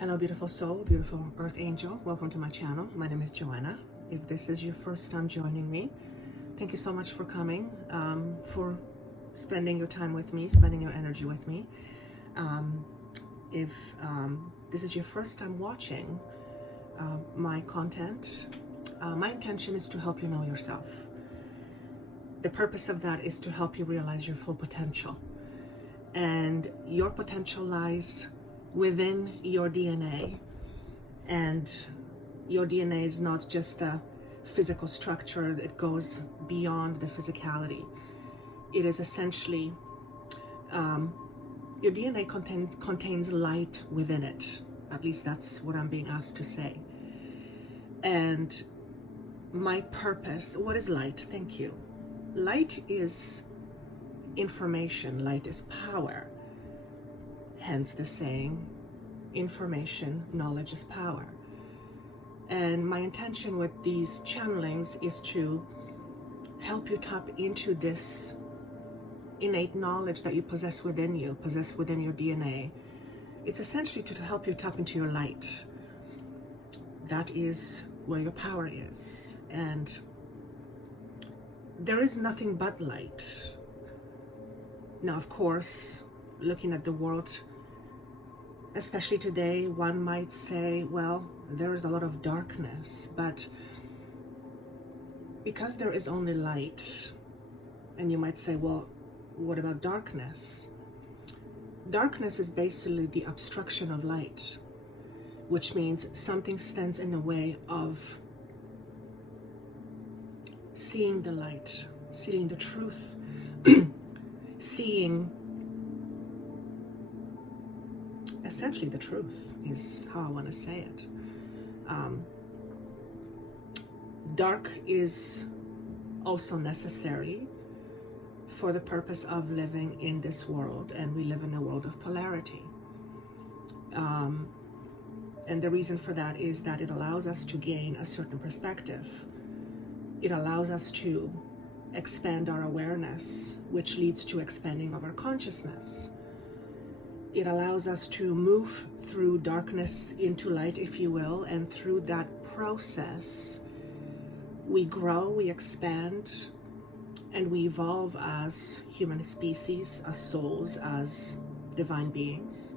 Hello, beautiful soul, beautiful earth angel. Welcome to my channel. My name is Joanna. If this is your first time joining me, thank you so much for coming, for spending your time with me, spending your energy with me. If this is your first time watching my content, my intention is to help you know yourself. The purpose of that is to help you realize your full potential. And your potential lies within your DNA. And your DNA is not just a physical structure that goes beyond the physicality. It is essentially, your DNA contains light within it. At least that's what I'm being asked to say. And my purpose, what is light? Thank you. Light is information, light is power. Hence the saying, information, knowledge is power. And my intention with these channelings is to help you tap into this innate knowledge that you possess within your DNA. It's essentially to help you tap into your light. That is where your power is. And there is nothing but light. Now, of course, looking at the world, especially today, one might say, well, there is a lot of darkness, but because there is only light, and you might say, well, what about darkness? Darkness is basically the obstruction of light, which means something stands in the way of seeing the light, seeing the truth, seeing essentially the truth is how I want to say it. Dark is also necessary for the purpose of living in this world, and we live in a world of polarity. And the reason for that is that it allows us to gain a certain perspective. It allows us to expand our awareness, which leads to expanding of our consciousness. It allows us to move through darkness into light, if you will, and through that process, we grow, we expand, and we evolve as human species, as souls, as divine beings.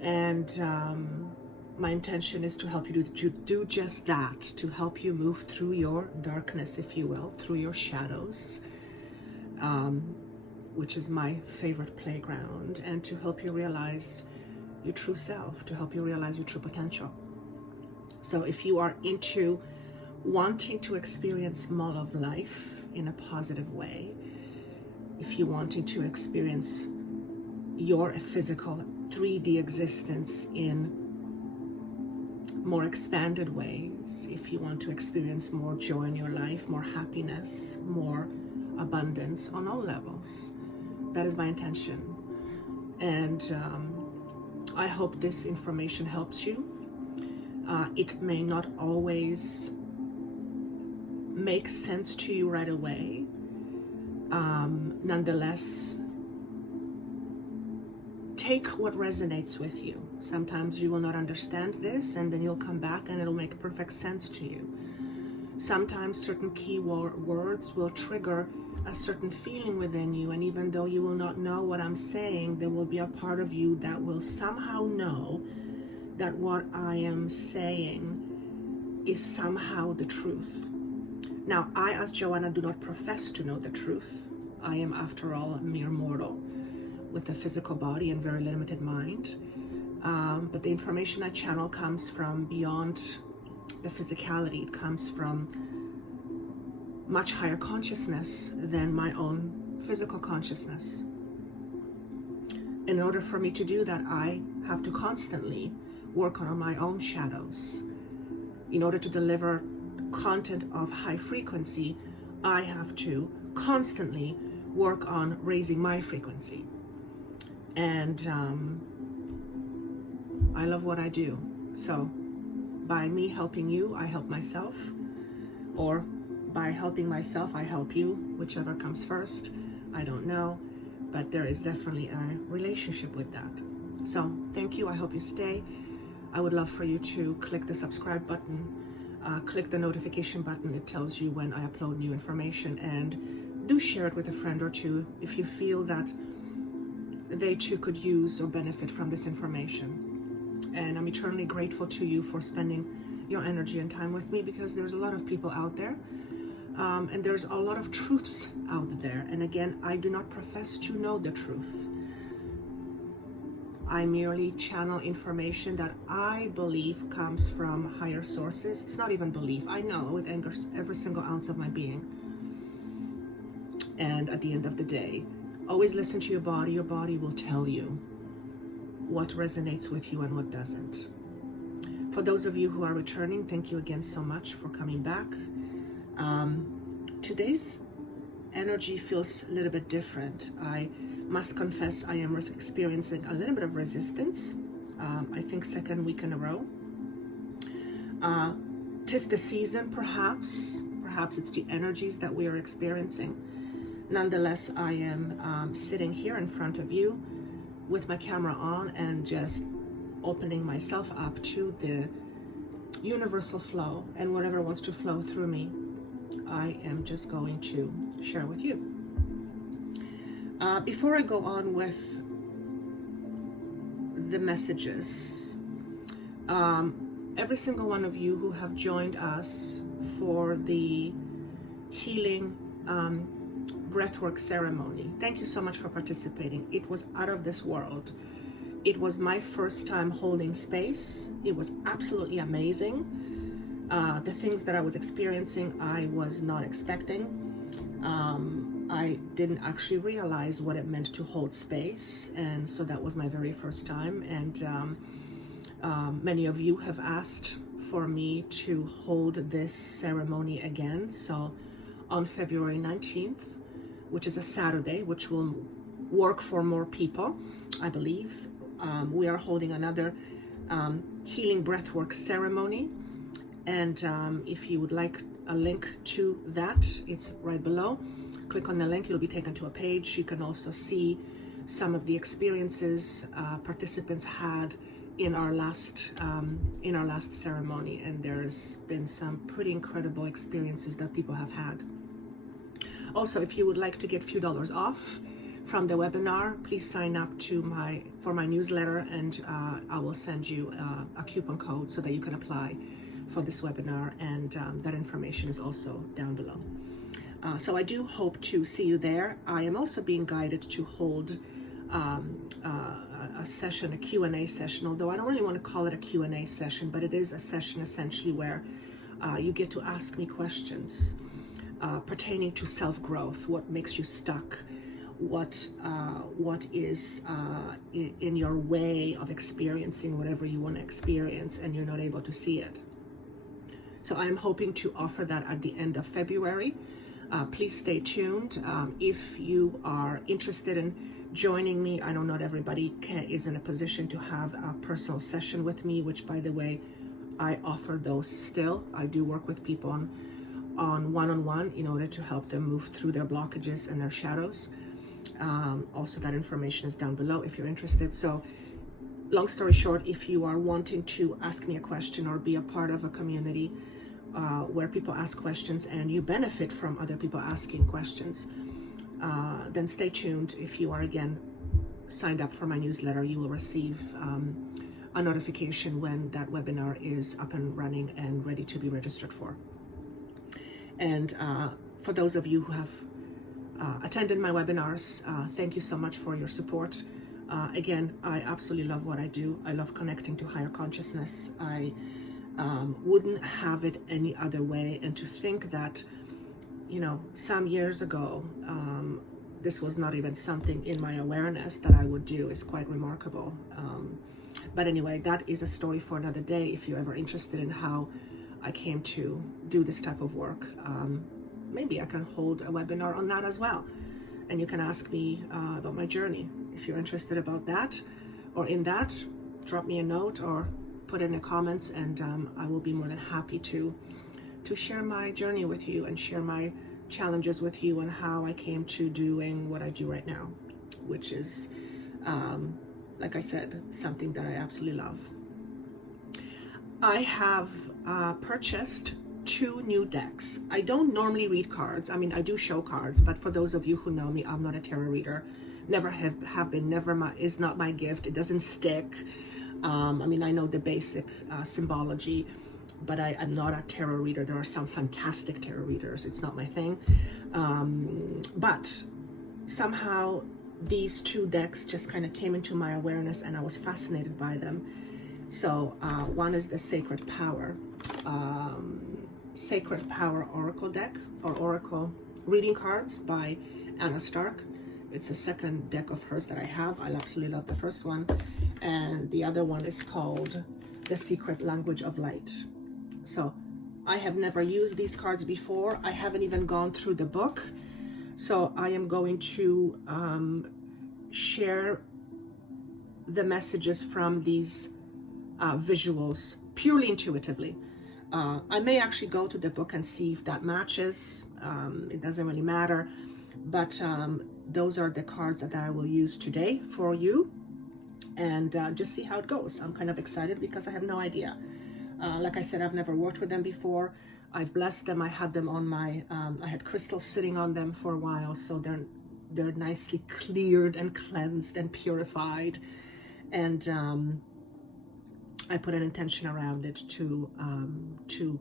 And my intention is to help you do just that, to help you move through your darkness, if you will, through your shadows, which is my favorite playground, and to help you realize your true self, to help you realize your true potential. So if you are into wanting to experience more of life in a positive way, if you wanting to experience your physical 3D existence in more expanded ways, if you want to experience more joy in your life, more happiness, more abundance on all levels, that is my intention. And I hope this information helps you. It may not always make sense to you right away. Nonetheless, take what resonates with you. Sometimes you will not understand this, and then you'll come back and it'll make perfect sense to you. Sometimes certain key words will trigger a certain feeling within you, and even though you will not know what I'm saying, there will be a part of you that will somehow know that what I am saying is somehow the truth. Now, I, as Joanna, do not profess to know the truth. I am, after all, a mere mortal with a physical body and very limited mind. But the information I channel comes from beyond the physicality. It comes from much higher consciousness than my own physical consciousness. In order for me to do that, I have to constantly work on my own shadows. In order to deliver content of high frequency, I have to constantly work on raising my frequency. And I love what I do. So by me helping you, I help myself, or by helping myself, I help you, whichever comes first. I don't know, but there is definitely a relationship with that. So thank you. I hope you stay. I would love for you to click the subscribe button, click the notification button. It tells you when I upload new information, and do share it with a friend or two if you feel that they too could use or benefit from this information. And I'm eternally grateful to you for spending your energy and time with me, because there's a lot of people out there, and there's a lot of truths out there. And again, I do not profess to know the truth. I merely channel information that I believe comes from higher sources. It's not even belief. I know with every single ounce of my being. And at the end of the day, always listen to your body. Your body will tell you what resonates with you and what doesn't. For those of you who are returning, thank you again so much for coming back. Today's energy feels a little bit different. I must confess I am experiencing a little bit of resistance. I think second week in a row. 'Tis the season, perhaps it's the energies that we are experiencing. Nonetheless, I am sitting here in front of you with my camera on and just opening myself up to the universal flow, and whatever wants to flow through me, I am just going to share with you. Before I go on with the messages, every single one of you who have joined us for the healing breathwork ceremony, thank you so much for participating. It was out of this world. It was my first time holding space. It was absolutely amazing. The things that I was experiencing, I was not expecting. I didn't actually realize what it meant to hold space, and so that was my very first time. And many of you have asked for me to hold this ceremony again. So on February 19th, which is a Saturday, which will work for more people, I believe, we are holding another healing breathwork ceremony. And if you would like a link to that, it's right below. Click on the link, you'll be taken to a page. You can also see some of the experiences participants had in our last ceremony, and there's been some pretty incredible experiences that people have had. Also, if you would like to get a few dollars off from the webinar, please sign up for my newsletter, and I will send you a coupon code so that you can apply for this webinar, and that information is also down below. So I do hope to see you there. I am also being guided to hold a session, a Q&A session, although I don't really want to call it a Q&A session, but it is a session essentially where you get to ask me questions pertaining to self-growth. What makes you stuck? What is in your way of experiencing whatever you want to experience and you're not able to see it? So I'm hoping to offer that at the end of February. Please stay tuned. If you are interested in joining me, I know not everybody is in a position to have a personal session with me, which, by the way, I offer those still. I do work with people on one-on-one in order to help them move through their blockages and their shadows. Also, that information is down below if you're interested. So long story short, if you are wanting to ask me a question or be a part of a community where people ask questions and you benefit from other people asking questions, then stay tuned. If you are, again, signed up for my newsletter, you will receive a notification when that webinar is up and running and ready to be registered for. And for those of you who have attended my webinars, thank you so much for your support. Again, I absolutely love what I do. I love connecting to higher consciousness. I wouldn't have it any other way. And to think that, some years ago, this was not even something in my awareness that I would do is quite remarkable. But anyway, that is a story for another day. If you're ever interested in how I came to do this type of work, maybe I can hold a webinar on that as well. And you can ask me about my journey. If you're interested about that or in that, drop me a note or put in the comments, and I will be more than happy to share my journey with you and share my challenges with you and how I came to doing what I do right now, which is like I said, something that I absolutely love. I have purchased 2 new decks. I don't normally read cards. I mean, I do show cards, but for those of you who know me, I'm not a tarot reader. Never have been, is not my gift. It doesn't stick. I mean, I know the basic symbology, but I'm not a tarot reader. There are some fantastic tarot readers. It's not my thing. But somehow these 2 decks just kind of came into my awareness and I was fascinated by them. So one is the Sacred Power Oracle deck, or Oracle reading cards by Anna Stark. It's the second deck of hers that I have. I absolutely love the first one. And the other one is called The Secret Language of Light. So I have never used these cards before. I haven't even gone through the book. So I am going to share the messages from these visuals purely intuitively. I may actually go to the book and see if that matches. It doesn't really matter. But those are the cards that I will use today for you. And just see how it goes. I'm kind of excited because I have no idea. Like I said, I've never worked with them before. I've blessed them. I had them on my, I had crystals sitting on them for a while. So they're nicely cleared and cleansed and purified. And I put an intention around it to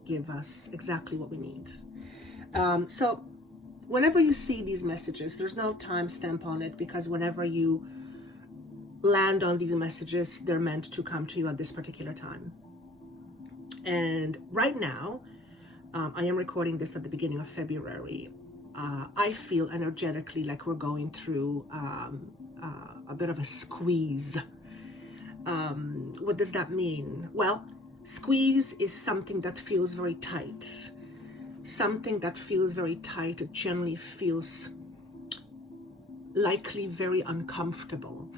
give us exactly what we need. So whenever you see these messages, there's no timestamp on it, because whenever you land on these messages, they're meant to come to you at this particular time. And right now, I am recording this at the beginning of February. I feel energetically like we're going through a bit of a squeeze. What does that mean? Well, squeeze is something that feels very tight. Something that feels very tight generally feels likely very uncomfortable.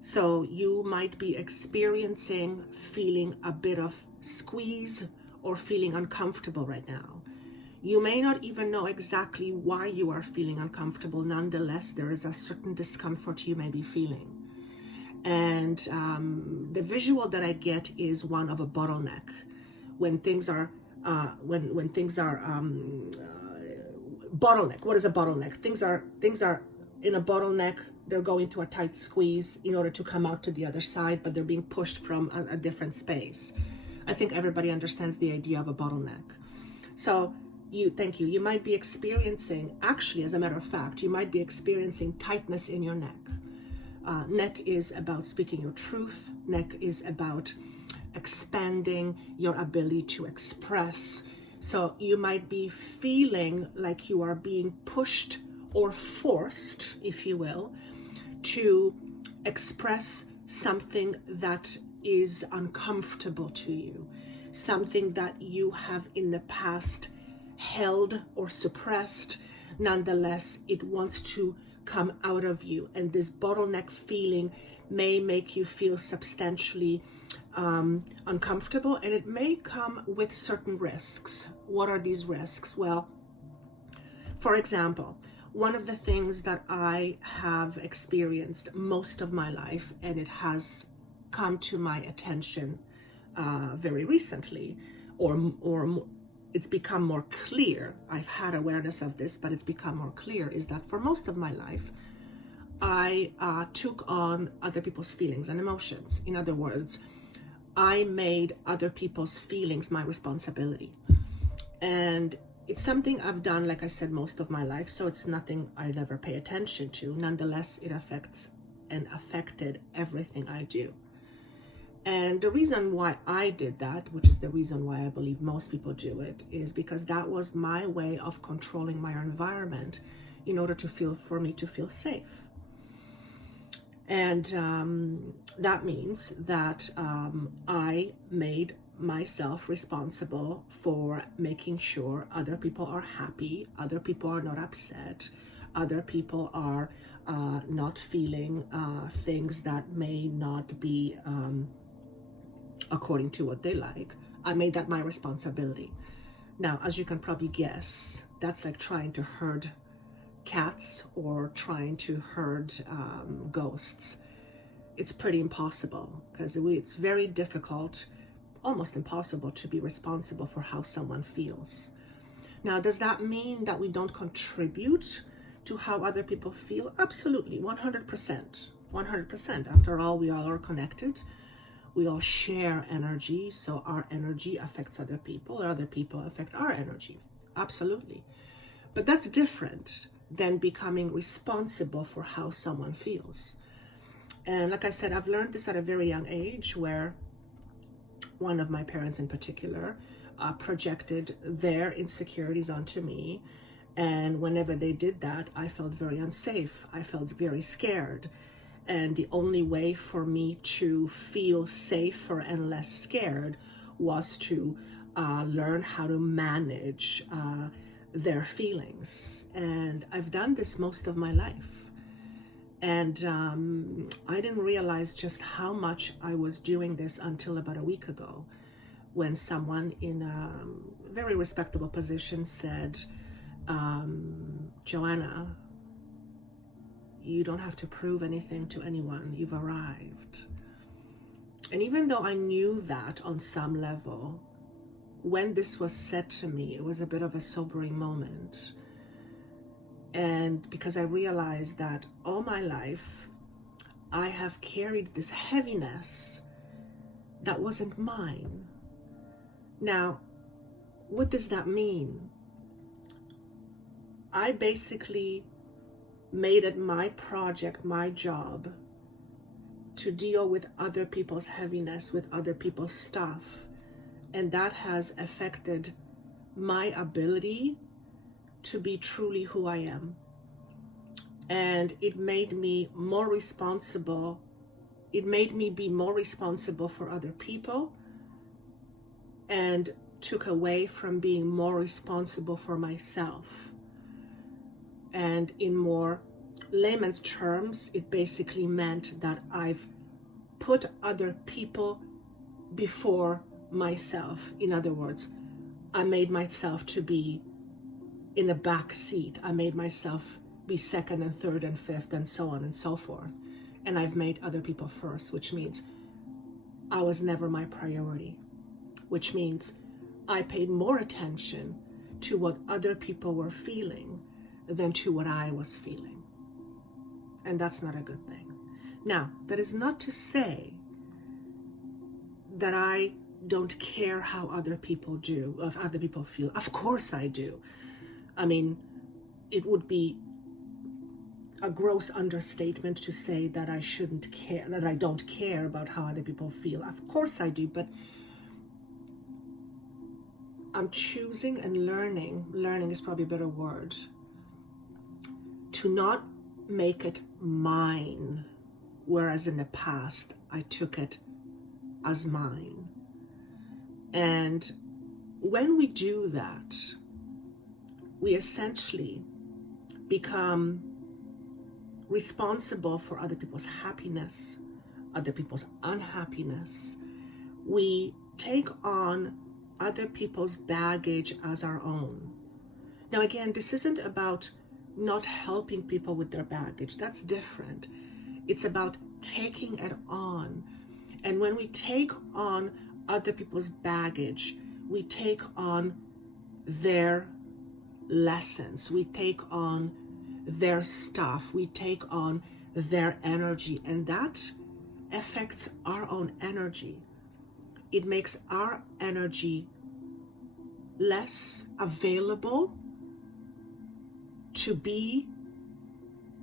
So you might be experiencing feeling a bit of squeeze or feeling uncomfortable right now. You may not even know exactly why you are feeling uncomfortable. Nonetheless, there is a certain discomfort you may be feeling. And the visual that I get is one of a bottleneck. When things are bottleneck. What is a bottleneck? Things are in a bottleneck. They're going to a tight squeeze in order to come out to the other side, but they're being pushed from a different space. I think everybody understands the idea of a bottleneck. So you might be experiencing, actually, as a matter of fact, you might be experiencing tightness in your neck. Neck is about speaking your truth. Neck is about expanding your ability to express. So you might be feeling like you are being pushed or forced, if you will, to express something that is uncomfortable to you, something that you have in the past held or suppressed. Nonetheless, it wants to come out of you, and this bottleneck feeling may make you feel substantially uncomfortable, and it may come with certain risks. What are these risks? Well, for example, one of the things that I have experienced most of my life, and it has come to my attention very recently, or it's become more clear. I've had awareness of this, but it's become more clear, is that for most of my life, I took on other people's feelings and emotions. In other words, I made other people's feelings my responsibility. And it's something I've done, like I said, most of my life, so it's nothing I never pay attention to. Nonetheless, it affects and affected everything I do. And the reason why I did that, which is the reason why I believe most people do it, is because that was my way of controlling my environment in order for me to feel safe. And that means that I made myself responsible for making sure other people are happy, other people are not upset, other people are not feeling things that may not be according to what they like. I made that my responsibility. Now, as you can probably guess, that's like trying to herd cats or trying to herd ghosts. it's pretty impossible, because it's very difficult, almost impossible, to be responsible for how someone feels. Now, does that mean that we don't contribute to how other people feel? Absolutely, 100%. 100%. After all, we all are connected. We all share energy, so our energy affects other people, or other people affect our energy. Absolutely. But that's different than becoming responsible for how someone feels. And like I said, I've learned this at a very young age, where one of my parents in particular projected their insecurities onto me. And whenever they did that, I felt very unsafe. I felt very scared. And the only way for me to feel safer and less scared was to learn how to manage their feelings. And I've done this most of my life. And I didn't realize just how much I was doing this until about a week ago, when someone in a very respectable position said, Joanna, you don't have to prove anything to anyone. You've arrived. And even though I knew that on some level, when this was said to me, it was a bit of a sobering moment. And because I realized that all my life, I have carried this heaviness that wasn't mine. Now, what does that mean? I basically made it my project, my job, to deal with other people's heaviness, with other people's stuff. And that has affected my ability to be truly who I am. And it made me more responsible. It made me be more responsible for other people, and took away from being more responsible for myself. And in more layman's terms, it basically meant that I've put other people before myself. In other words, I made myself to be in a back seat. I made myself be second and third and fifth and so on and so forth. And I've made other people first, which means I was never my priority, which means I paid more attention to what other people were feeling than to what I was feeling. And that's not a good thing. Now, that is not to say that I don't care how other people do, or if other people feel. Of course I do. I mean, it would be a gross understatement to say that I shouldn't care, that I don't care about how other people feel. Of course I do, but I'm choosing and learning is probably a better word, to not make it mine, whereas in the past I took it as mine. And when we do that, we essentially become responsible for other people's happiness, other people's unhappiness. We take on other people's baggage as our own. Now, again, this isn't about not helping people with their baggage. That's different. It's about taking it on. And when we take on other people's baggage, we take on their lessons, we take on their stuff, we take on their energy, and that affects our own energy. It makes our energy less available to be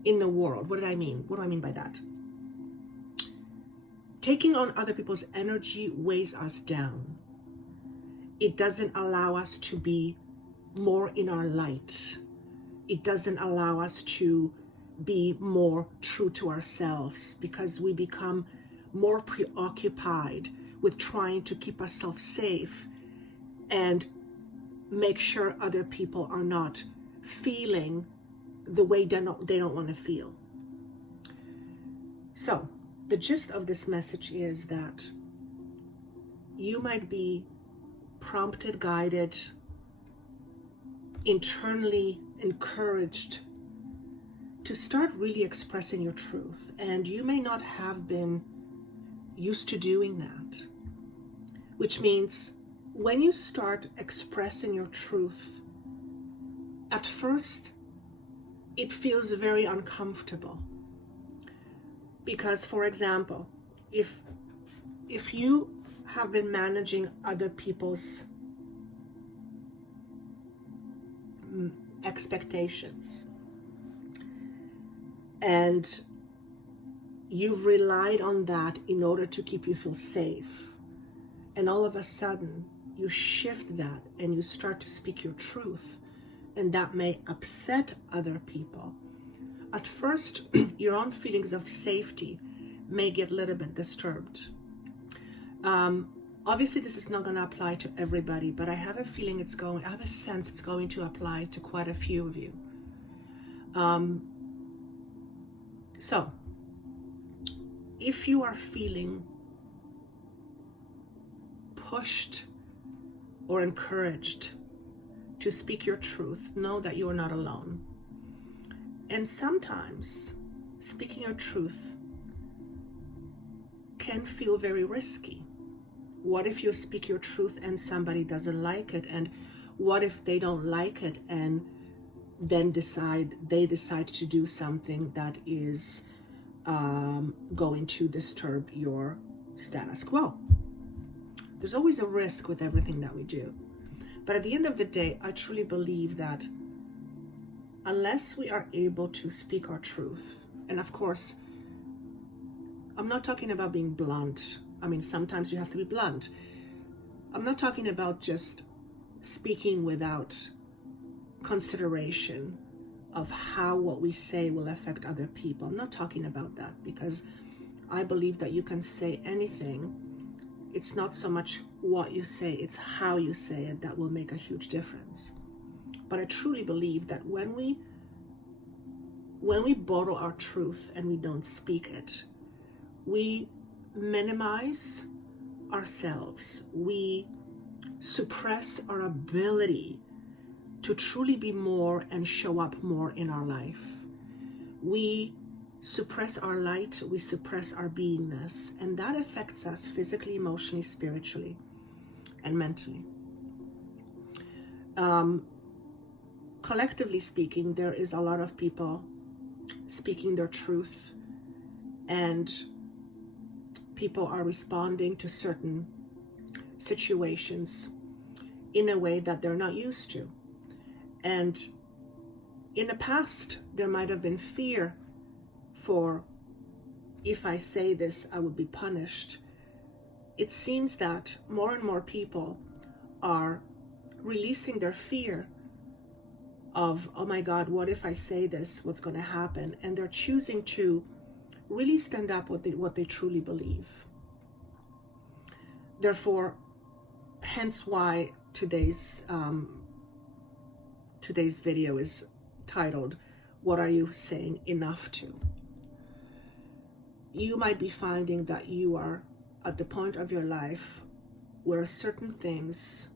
in the world. What do I mean? What do I mean by that? Taking on other people's energy weighs us down. It doesn't allow us to be more in our light. It doesn't allow us to be more true to ourselves, because we become more preoccupied with trying to keep ourselves safe and make sure other people are not feeling the way they don't want to feel. So the gist of this message is that you might be prompted, guided, internally encouraged to start really expressing your truth. And you may not have been used to doing that, which means when you start expressing your truth, at first it feels very uncomfortable. Because, for example, if you have been managing other people's expectations, and you've relied on that in order to keep you feel safe, and all of a sudden you shift that and you start to speak your truth, and that may upset other people. At first, your own feelings of safety may get a little bit disturbed. Obviously, this is not going to apply to everybody, but I have a feeling I have a sense it's going to apply to quite a few of you. So, if you are feeling pushed or encouraged to speak your truth, know that you are not alone. And sometimes speaking your truth can feel very risky. What if you speak your truth and somebody doesn't like it? And what if they don't like it and then they decide to do something that is going to disturb your status quo? There's always a risk with everything that we do. But at the end of the day, I truly believe that unless we are able to speak our truth, and of course, I'm not talking about being blunt. I mean, sometimes you have to be blunt. I'm not talking about just speaking without consideration of how what we say will affect other people. I'm not talking about that, because I believe that you can say anything. It's not so much what you say, it's how you say it that will make a huge difference. But I truly believe that when we bottle our truth and we don't speak it, we minimize ourselves. We suppress our ability to truly be more and show up more in our life. We suppress our light, we suppress our beingness, and that affects us physically, emotionally, spiritually, and mentally. Collectively speaking, there is a lot of people speaking their truth, and people are responding to certain situations in a way that they're not used to. And in the past, there might have been fear for, if I say this, I would be punished. It seems that more and more people are releasing their fear of, oh my God, what if I say this? What's going to happen? And they're choosing to really stand up what they truly believe. Therefore, hence why today's video is titled, What Are You Saying Enough To? You might be finding that you are at the point of your life where certain things,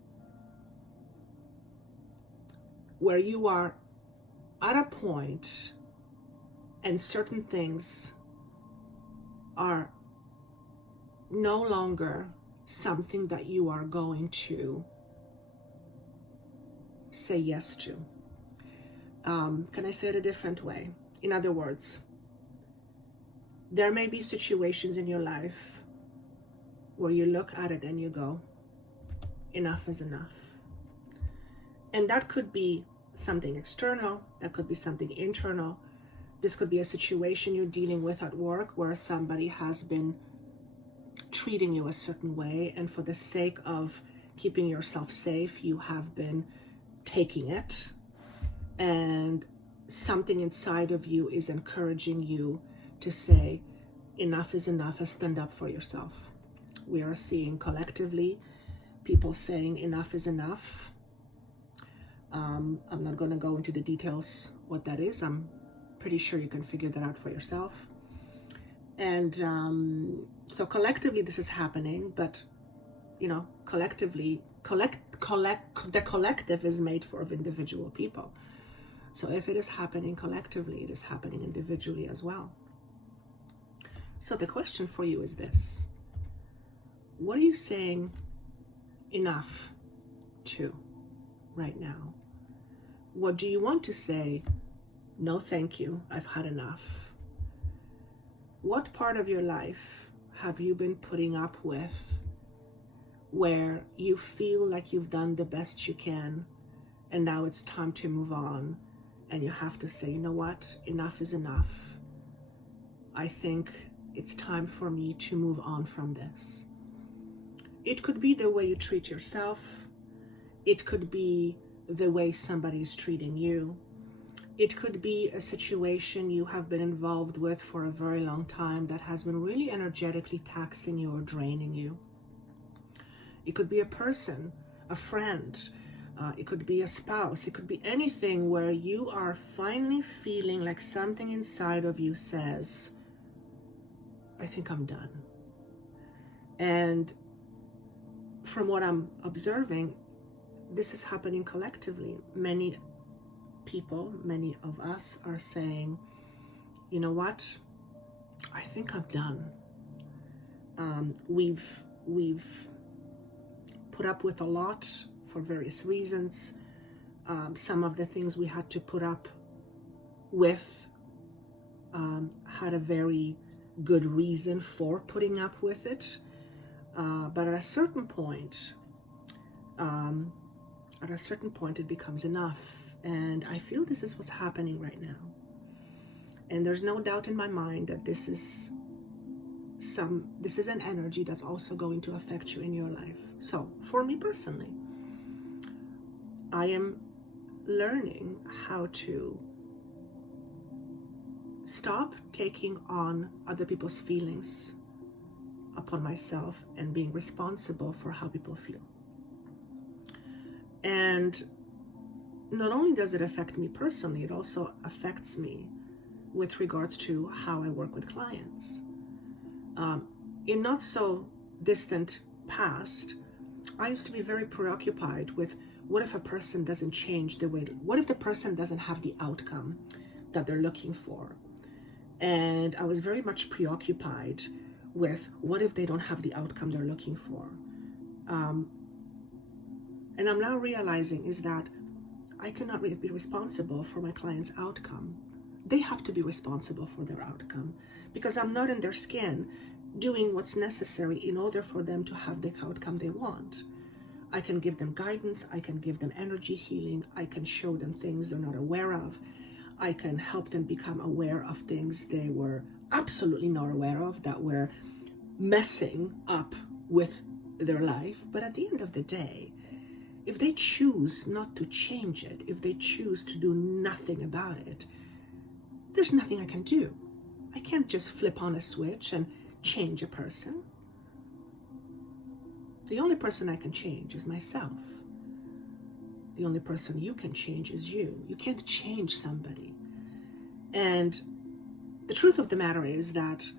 where you are at a point and certain things are no longer something that you are going to say yes to. Can I say it a different way? In other words, there may be situations in your life where you look at it and you go, enough is enough. And that could be something external, that could be something internal. This could be a situation you're dealing with at work where somebody has been treating you a certain way, and for the sake of keeping yourself safe, you have been taking it, and something inside of you is encouraging you to say, enough is enough, and stand up for yourself. We are seeing collectively people saying enough is enough. I'm not going to go into the details what that is. I'm pretty sure you can figure that out for yourself. And so collectively this is happening, but collectively, the collective is made for of individual people. So if it is happening collectively, it is happening individually as well. So the question for you is this: what are you saying enough to right now? What do you want to say, no thank you, I've had enough? What part of your life have you been putting up with where you feel like you've done the best you can and now it's time to move on, and you have to say, you know what, enough is enough. I think it's time for me to move on from this. It could be the way you treat yourself. It could be the way somebody is treating you. It could be a situation you have been involved with for a very long time that has been really energetically taxing you or draining you. It could be a person, a friend, it could be a spouse, it could be anything where you are finally feeling like something inside of you says, I think I'm done. And from what I'm observing, this is happening collectively. Many people, many of us are saying, you know what, I think I'm done. We've put up with a lot for various reasons. Some of the things we had to put up with had a very good reason for putting up with it. But at a certain point, it becomes enough. And I feel this is what's happening right now. And there's no doubt in my mind that this is an energy that's also going to affect you in your life. So for me personally, I am learning how to stop taking on other people's feelings upon myself and being responsible for how people feel. And not only does it affect me personally, it also affects me with regards to how I work with clients. In not so distant past, I used to be very preoccupied with what if a person doesn't change what if the person doesn't have the outcome that they're looking for? And I was very much preoccupied with what if they don't have the outcome they're looking for? And I'm now realizing is that I cannot be responsible for my client's outcome. They have to be responsible for their outcome because I'm not in their skin doing what's necessary in order for them to have the outcome they want. I can give them guidance, I can give them energy healing, I can show them things they're not aware of, I can help them become aware of things they were absolutely not aware of that were messing up with their life. But at the end of the day, if they choose not to change it, if they choose to do nothing about it, there's nothing I can do. I can't just flip on a switch and change a person. The only person I can change is myself. The only person you can change is you. You can't change somebody. And the truth of the matter is that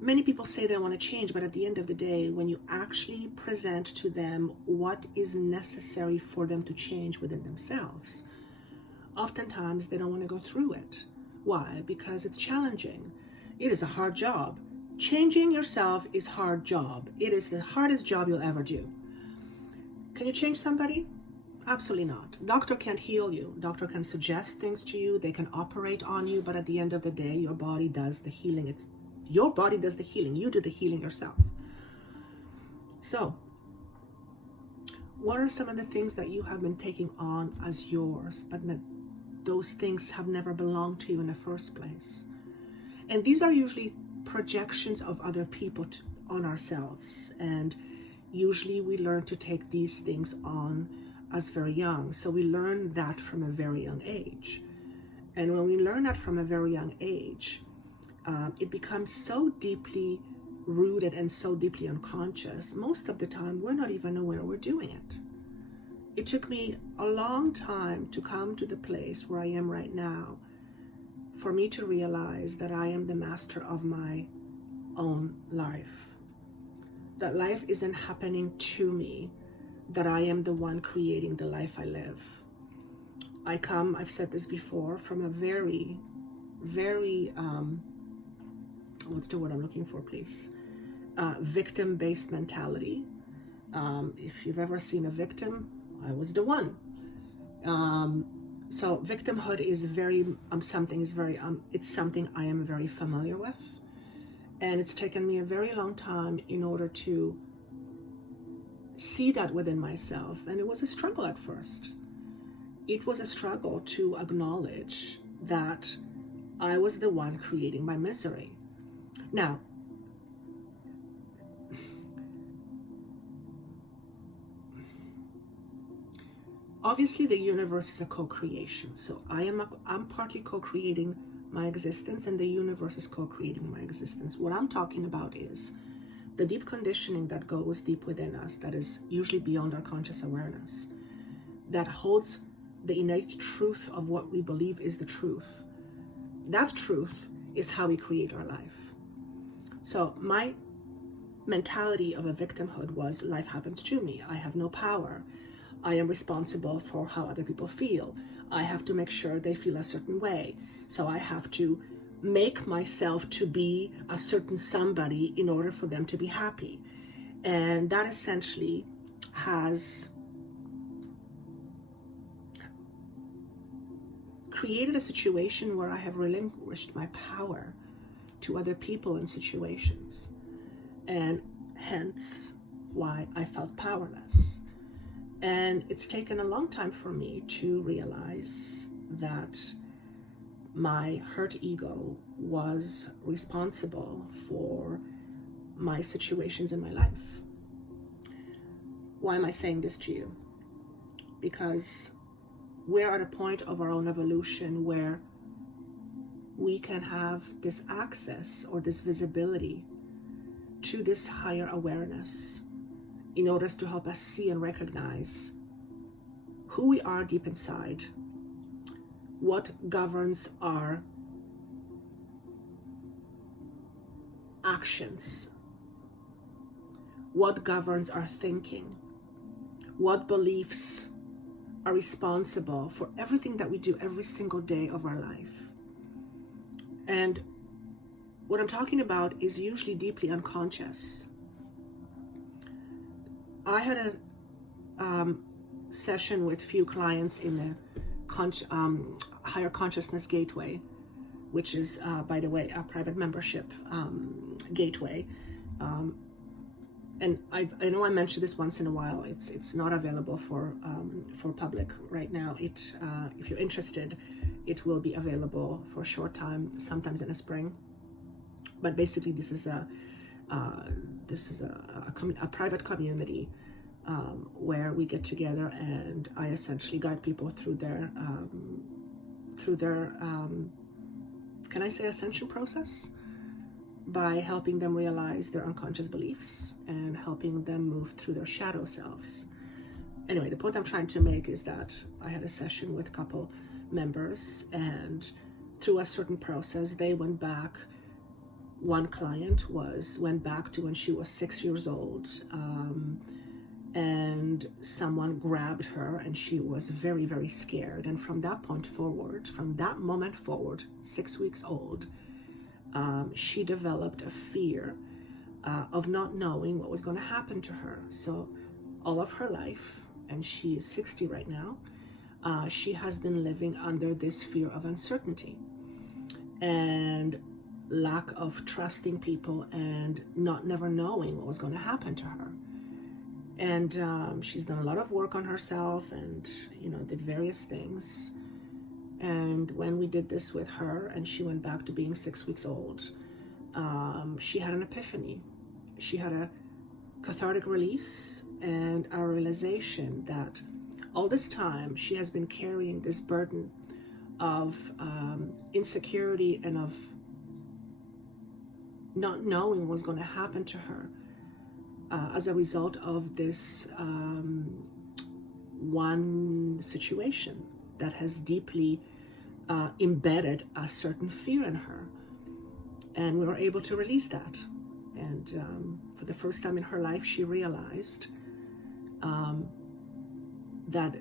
many people say they want to change, but at the end of the day, when you actually present to them what is necessary for them to change within themselves, oftentimes they don't want to go through it. Why? Because it's challenging. It is a hard job. Changing yourself is a hard job. It is the hardest job you'll ever do. Can you change somebody? Absolutely not. Doctor can't heal you. Doctor can suggest things to you. They can operate on you, but at the end of the day, your body does the healing. Your body does the healing. You do the healing yourself. So, what are some of the things that you have been taking on as yours, but those things have never belonged to you in the first place? And these are usually projections of other people on ourselves. And usually we learn to take these things on as very young. So we learn that from a very young age. And when we learn that from a very young age, it becomes so deeply rooted and so deeply unconscious. Most of the time, we're not even aware we're doing it. It took me a long time to come to the place where I am right now, for me to realize that I am the master of my own life. That life isn't happening to me, that I am the one creating the life I live. I've said this before, from a very, very, what's the word I'm looking for, please? Victim-based mentality. If you've ever seen a victim, I was the one. So victimhood is it's something I am very familiar with. And it's taken me a very long time in order to see that within myself. And it was a struggle at first. It was a struggle to acknowledge that I was the one creating my misery. Now, obviously the universe is a co-creation. So I'm partly co-creating my existence, and the universe is co-creating my existence. What I'm talking about is the deep conditioning that goes deep within us, that is usually beyond our conscious awareness, that holds the innate truth of what we believe is the truth. That truth is how we create our life. So my mentality of a victimhood was, life happens to me. I have no power. I am responsible for how other people feel. I have to make sure they feel a certain way. So I have to make myself to be a certain somebody in order for them to be happy. And that essentially has created a situation where I have relinquished my power to other people and situations. And hence why I felt powerless. And it's taken a long time for me to realize that my hurt ego was responsible for my situations in my life. Why am I saying this to you? Because we're at a point of our own evolution where we can have this access or this visibility to this higher awareness in order to help us see and recognize who we are deep inside, what governs our actions, what governs our thinking, what beliefs are responsible for everything that we do every single day of our life. And what I'm talking about is usually deeply unconscious. I had a session with few clients in the Higher Consciousness Gateway, which is, by the way, a private membership gateway. And I know I mentioned this once in a while. It's not available for public right now. If you're interested, it will be available for a short time, sometimes in the spring. But basically, this is a private community where we get together, and I essentially guide people through their can I say ascension process, by helping them realize their unconscious beliefs and helping them move through their shadow selves. Anyway, the point I'm trying to make is that I had a session with a couple members, and through a certain process, they went back. One client went back to when she was 6 years old, and someone grabbed her, and she was very, very scared. And from that moment forward, 6 weeks old, she developed a fear of not knowing what was going to happen to her. So all of her life, and she is 60 right now, she has been living under this fear of uncertainty and lack of trusting people and never knowing what was going to happen to her. And she's done a lot of work on herself and, did various things. And when we did this with her and she went back to being 6 weeks old, she had an epiphany. She had a cathartic release and a realization that all this time she has been carrying this burden of insecurity and of not knowing what's going to happen to her as a result of this one situation that has deeply embedded a certain fear in her. And we were able to release that. And for the first time in her life, she realized that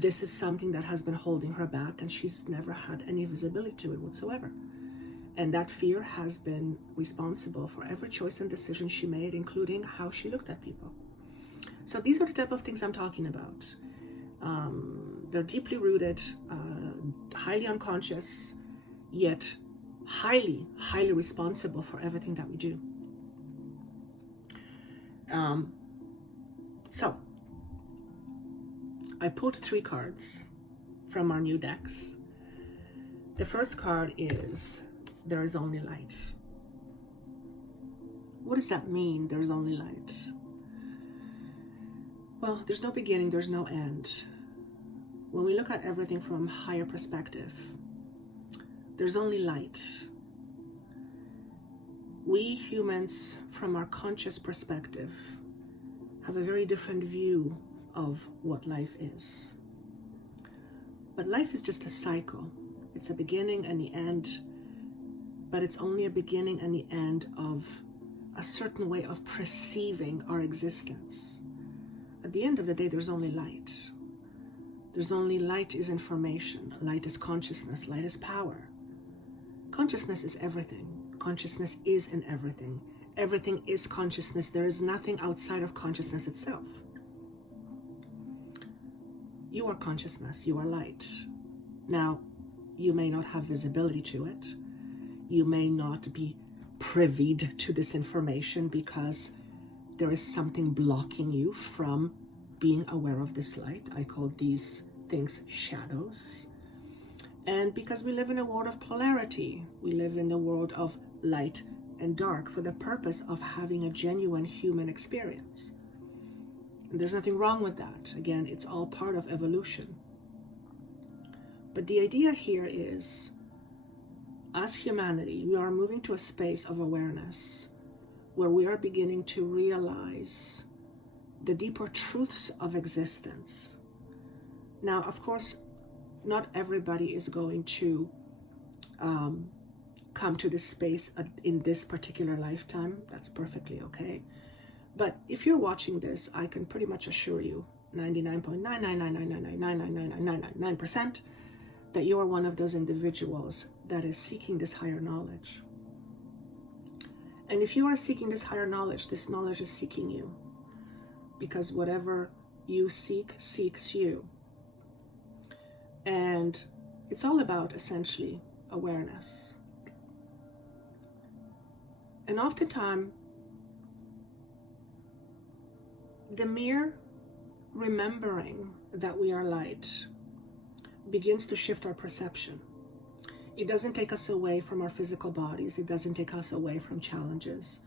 this is something that has been holding her back, and she's never had any visibility to it whatsoever. And that fear has been responsible for every choice and decision she made, including how she looked at people. So these are the type of things I'm talking about. They're deeply rooted, highly unconscious, yet highly, highly responsible for everything that we do. So I pulled 3 cards from our new decks. The first card is there is only light. What does that mean, there's only light? Well, there's no beginning, there's no end. When we look at everything from a higher perspective, there's only light. We humans, from our conscious perspective, have a very different view of what life is. But life is just a cycle. It's a beginning and the end, but it's only a beginning and the end of a certain way of perceiving our existence. At the end of the day, there's only light. There's only light is information. Light is consciousness. Light is power. Consciousness is everything. Consciousness is in everything. Everything is consciousness. There is nothing outside of consciousness itself. You are consciousness. You are light. Now, you may not have visibility to it. You may not be privied to this information because there is something blocking you from being aware of this light. I call these things shadows. And because we live in a world of polarity, we live in a world of light and dark for the purpose of having a genuine human experience. And there's nothing wrong with that. Again, it's all part of evolution. But the idea here is, as humanity, we are moving to a space of awareness where we are beginning to realize the deeper truths of existence. Now, of course, not everybody is going to come to this space in this particular lifetime. That's perfectly okay. But if you're watching this, I can pretty much assure you 99.99999999999% that you are one of those individuals that is seeking this higher knowledge. And if you are seeking this higher knowledge, this knowledge is seeking you. Because whatever you seek, seeks you. And it's all about, essentially, awareness. And oftentimes, the mere remembering that we are light begins to shift our perception. It doesn't take us away from our physical bodies. It doesn't take us away from challenges.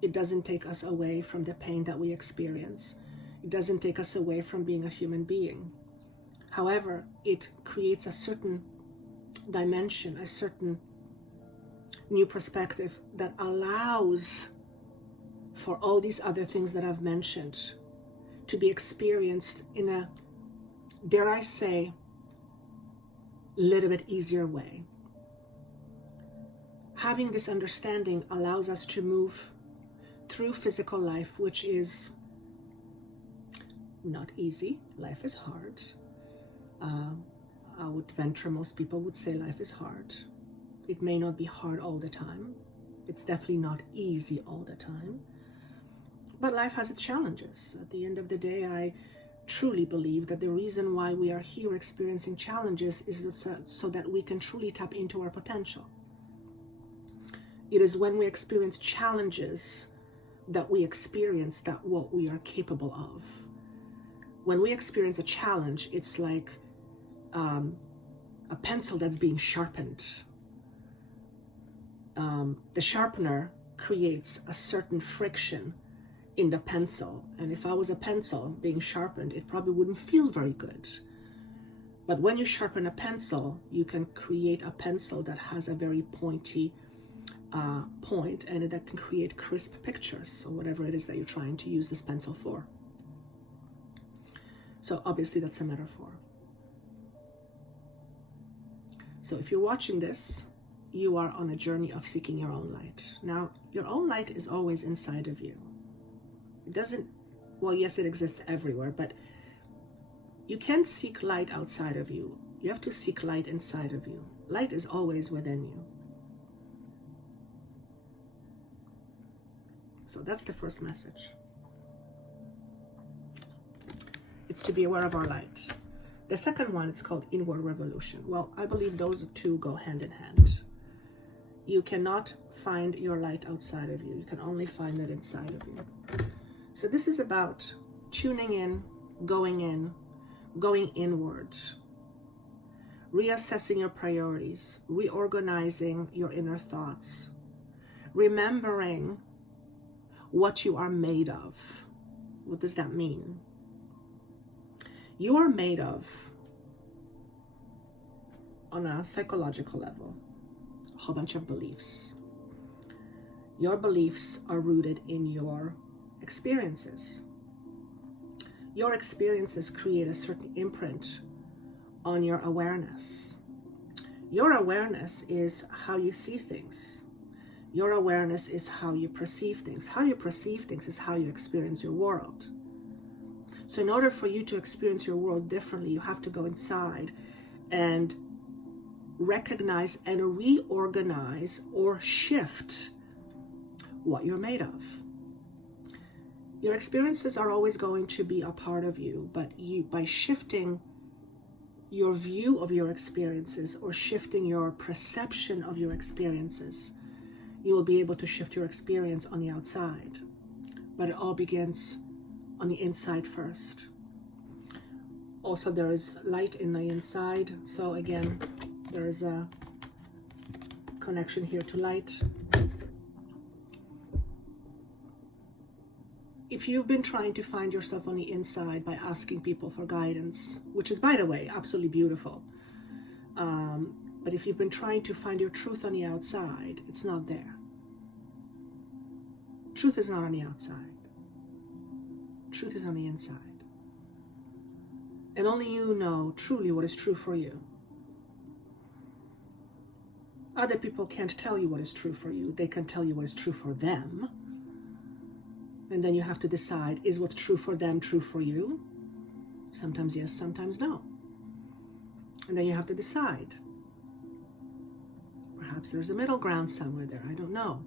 It doesn't take us away from the pain that we experience. It doesn't take us away from being a human being. However, it creates a certain dimension, a certain new perspective that allows for all these other things that I've mentioned to be experienced in a, dare I say, little bit easier way. Having this understanding allows us to move through physical life, which is not easy. Life is hard. I would venture most people would say life is hard. It may not be hard all the time. It's definitely not easy all the time. But life has its challenges. At the end of the day, I truly believe that the reason why we are here experiencing challenges is so that we can truly tap into our potential. It is when we experience challenges that we experience that what we are capable of. When we experience a challenge, it's like a pencil that's being sharpened. The sharpener creates a certain friction in the pencil, and if I was a pencil being sharpened, it probably wouldn't feel very good. But when you sharpen a pencil, you can create a pencil that has a very pointy point, and that can create crisp pictures, or whatever it is that you're trying to use this pencil for. So obviously that's a metaphor. So if you're watching this, you are on a journey of seeking your own light. Now, your own light is always inside of you. It doesn't, well, yes, it exists everywhere, but You can't seek light outside of you. You have to seek light inside of you. Light is always within you. So that's the first message. It's to be aware of our light. The second one, it's called inward revolution. Well, I believe those two go hand in hand. You cannot find your light outside of you. You can only find it inside of you. So this is about tuning in, going inwards, reassessing your priorities, reorganizing your inner thoughts, remembering what you are made of. What does that mean? You are made of, on a psychological level, a whole bunch of beliefs. Your beliefs are rooted in your experiences. Your experiences create a certain imprint on your awareness. Your awareness is how you see things. Your awareness is how you perceive things. How you perceive things is how you experience your world. So in order for you to experience your world differently, you have to go inside and recognize and reorganize or shift what you're made of. Your experiences are always going to be a part of you, but you, by shifting your view of your experiences or shifting your perception of your experiences, you will be able to shift your experience on the outside. But it all begins on the inside first. Also, there is light in the inside. So again, there is a connection here to light. If you've been trying to find yourself on the inside by asking people for guidance, which is, by the way, absolutely beautiful, but if you've been trying to find your truth on the outside, it's not there. Truth is not on the outside. Truth is on the inside. And only you know truly what is true for you. Other people can't tell you what is true for you. They can tell you what is true for them. And then you have to decide, is what's true for them true for you? Sometimes yes, sometimes no. And then you have to decide. Perhaps there's a middle ground somewhere there. I don't know.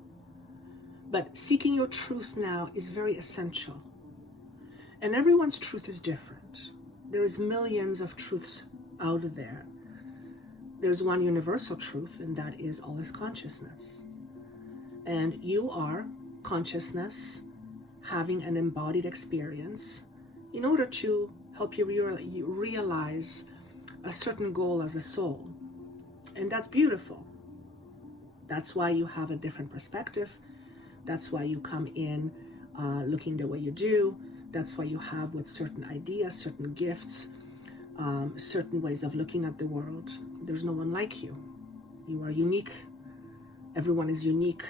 But seeking your truth now is very essential. And everyone's truth is different. There is millions of truths out there. There's one universal truth, and that is all is consciousness. And you are consciousness having an embodied experience in order to help you realize a certain goal as a soul. And that's beautiful. That's why you have a different perspective. That's why you come in looking the way you do. That's why you have with certain ideas, certain gifts, certain ways of looking at the world. There's no one like you. You are unique. Everyone is unique.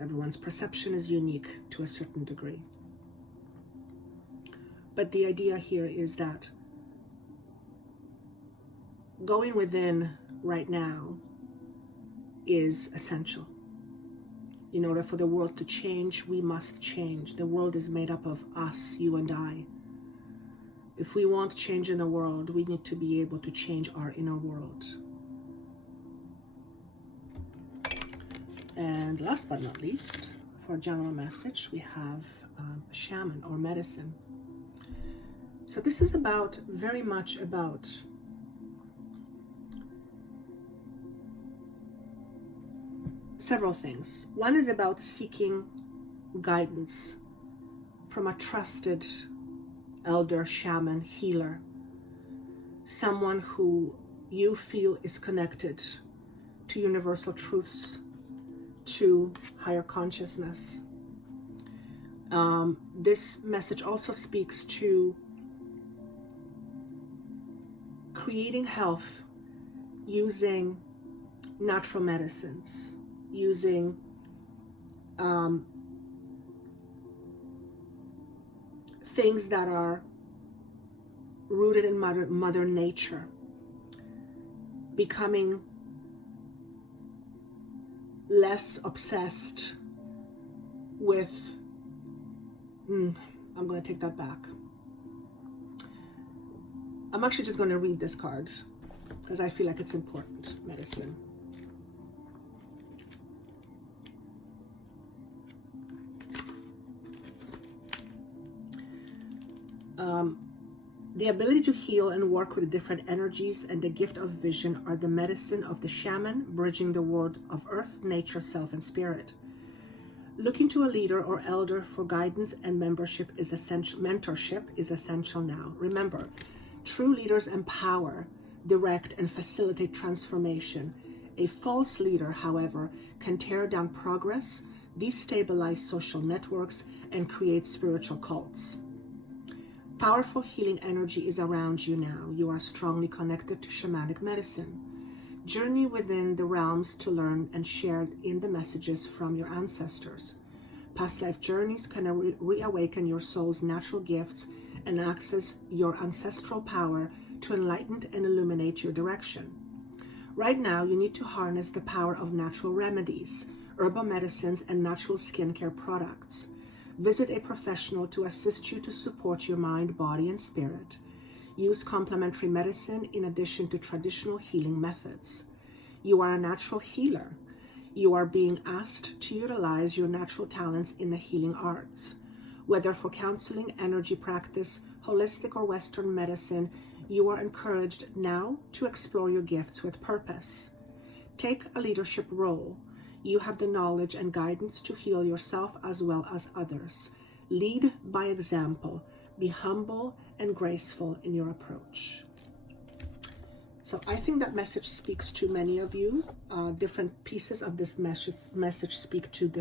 Everyone's perception is unique to a certain degree. But the idea here is that going within right now is essential. In order for the world to change, we must change. The world is made up of us, you and I. If we want change in the world, we need to be able to change our inner world. And last but not least, for a general message, we have shaman or medicine. So this is about, very much about several things. One is about seeking guidance from a trusted elder, shaman, healer, someone who you feel is connected to universal truths, to higher consciousness. This message also speaks to creating health using natural medicines, using things that are rooted in Mother Nature, becoming less obsessed with, I'm going to take that back. I'm actually just going to read this card because I feel like it's important. Medicine. The ability to heal and work with different energies and the gift of vision are the medicine of the shaman, bridging the world of earth, nature, self, and spirit. Looking to a leader or elder for guidance and mentorship is essential now. Remember, true leaders empower, direct, and facilitate transformation. A false leader, however, can tear down progress, destabilize social networks, and create spiritual cults. Powerful healing energy is around you now. You are strongly connected to shamanic medicine. Journey within the realms to learn and share in the messages from your ancestors. Past life journeys can reawaken your soul's natural gifts and access your ancestral power to enlighten and illuminate your direction. Right now, you need to harness the power of natural remedies, herbal medicines, and natural skincare products. Visit a professional to assist you to support your mind, body, and spirit. Use complementary medicine in addition to traditional healing methods. You are a natural healer. You are being asked to utilize your natural talents in the healing arts. Whether for counseling, energy practice, holistic, or Western medicine, you are encouraged now to explore your gifts with purpose. Take a leadership role. You have the knowledge and guidance to heal yourself as well as others. Lead by example. Be humble and graceful in your approach. So I think that message speaks to many of you. Different pieces of this message speak to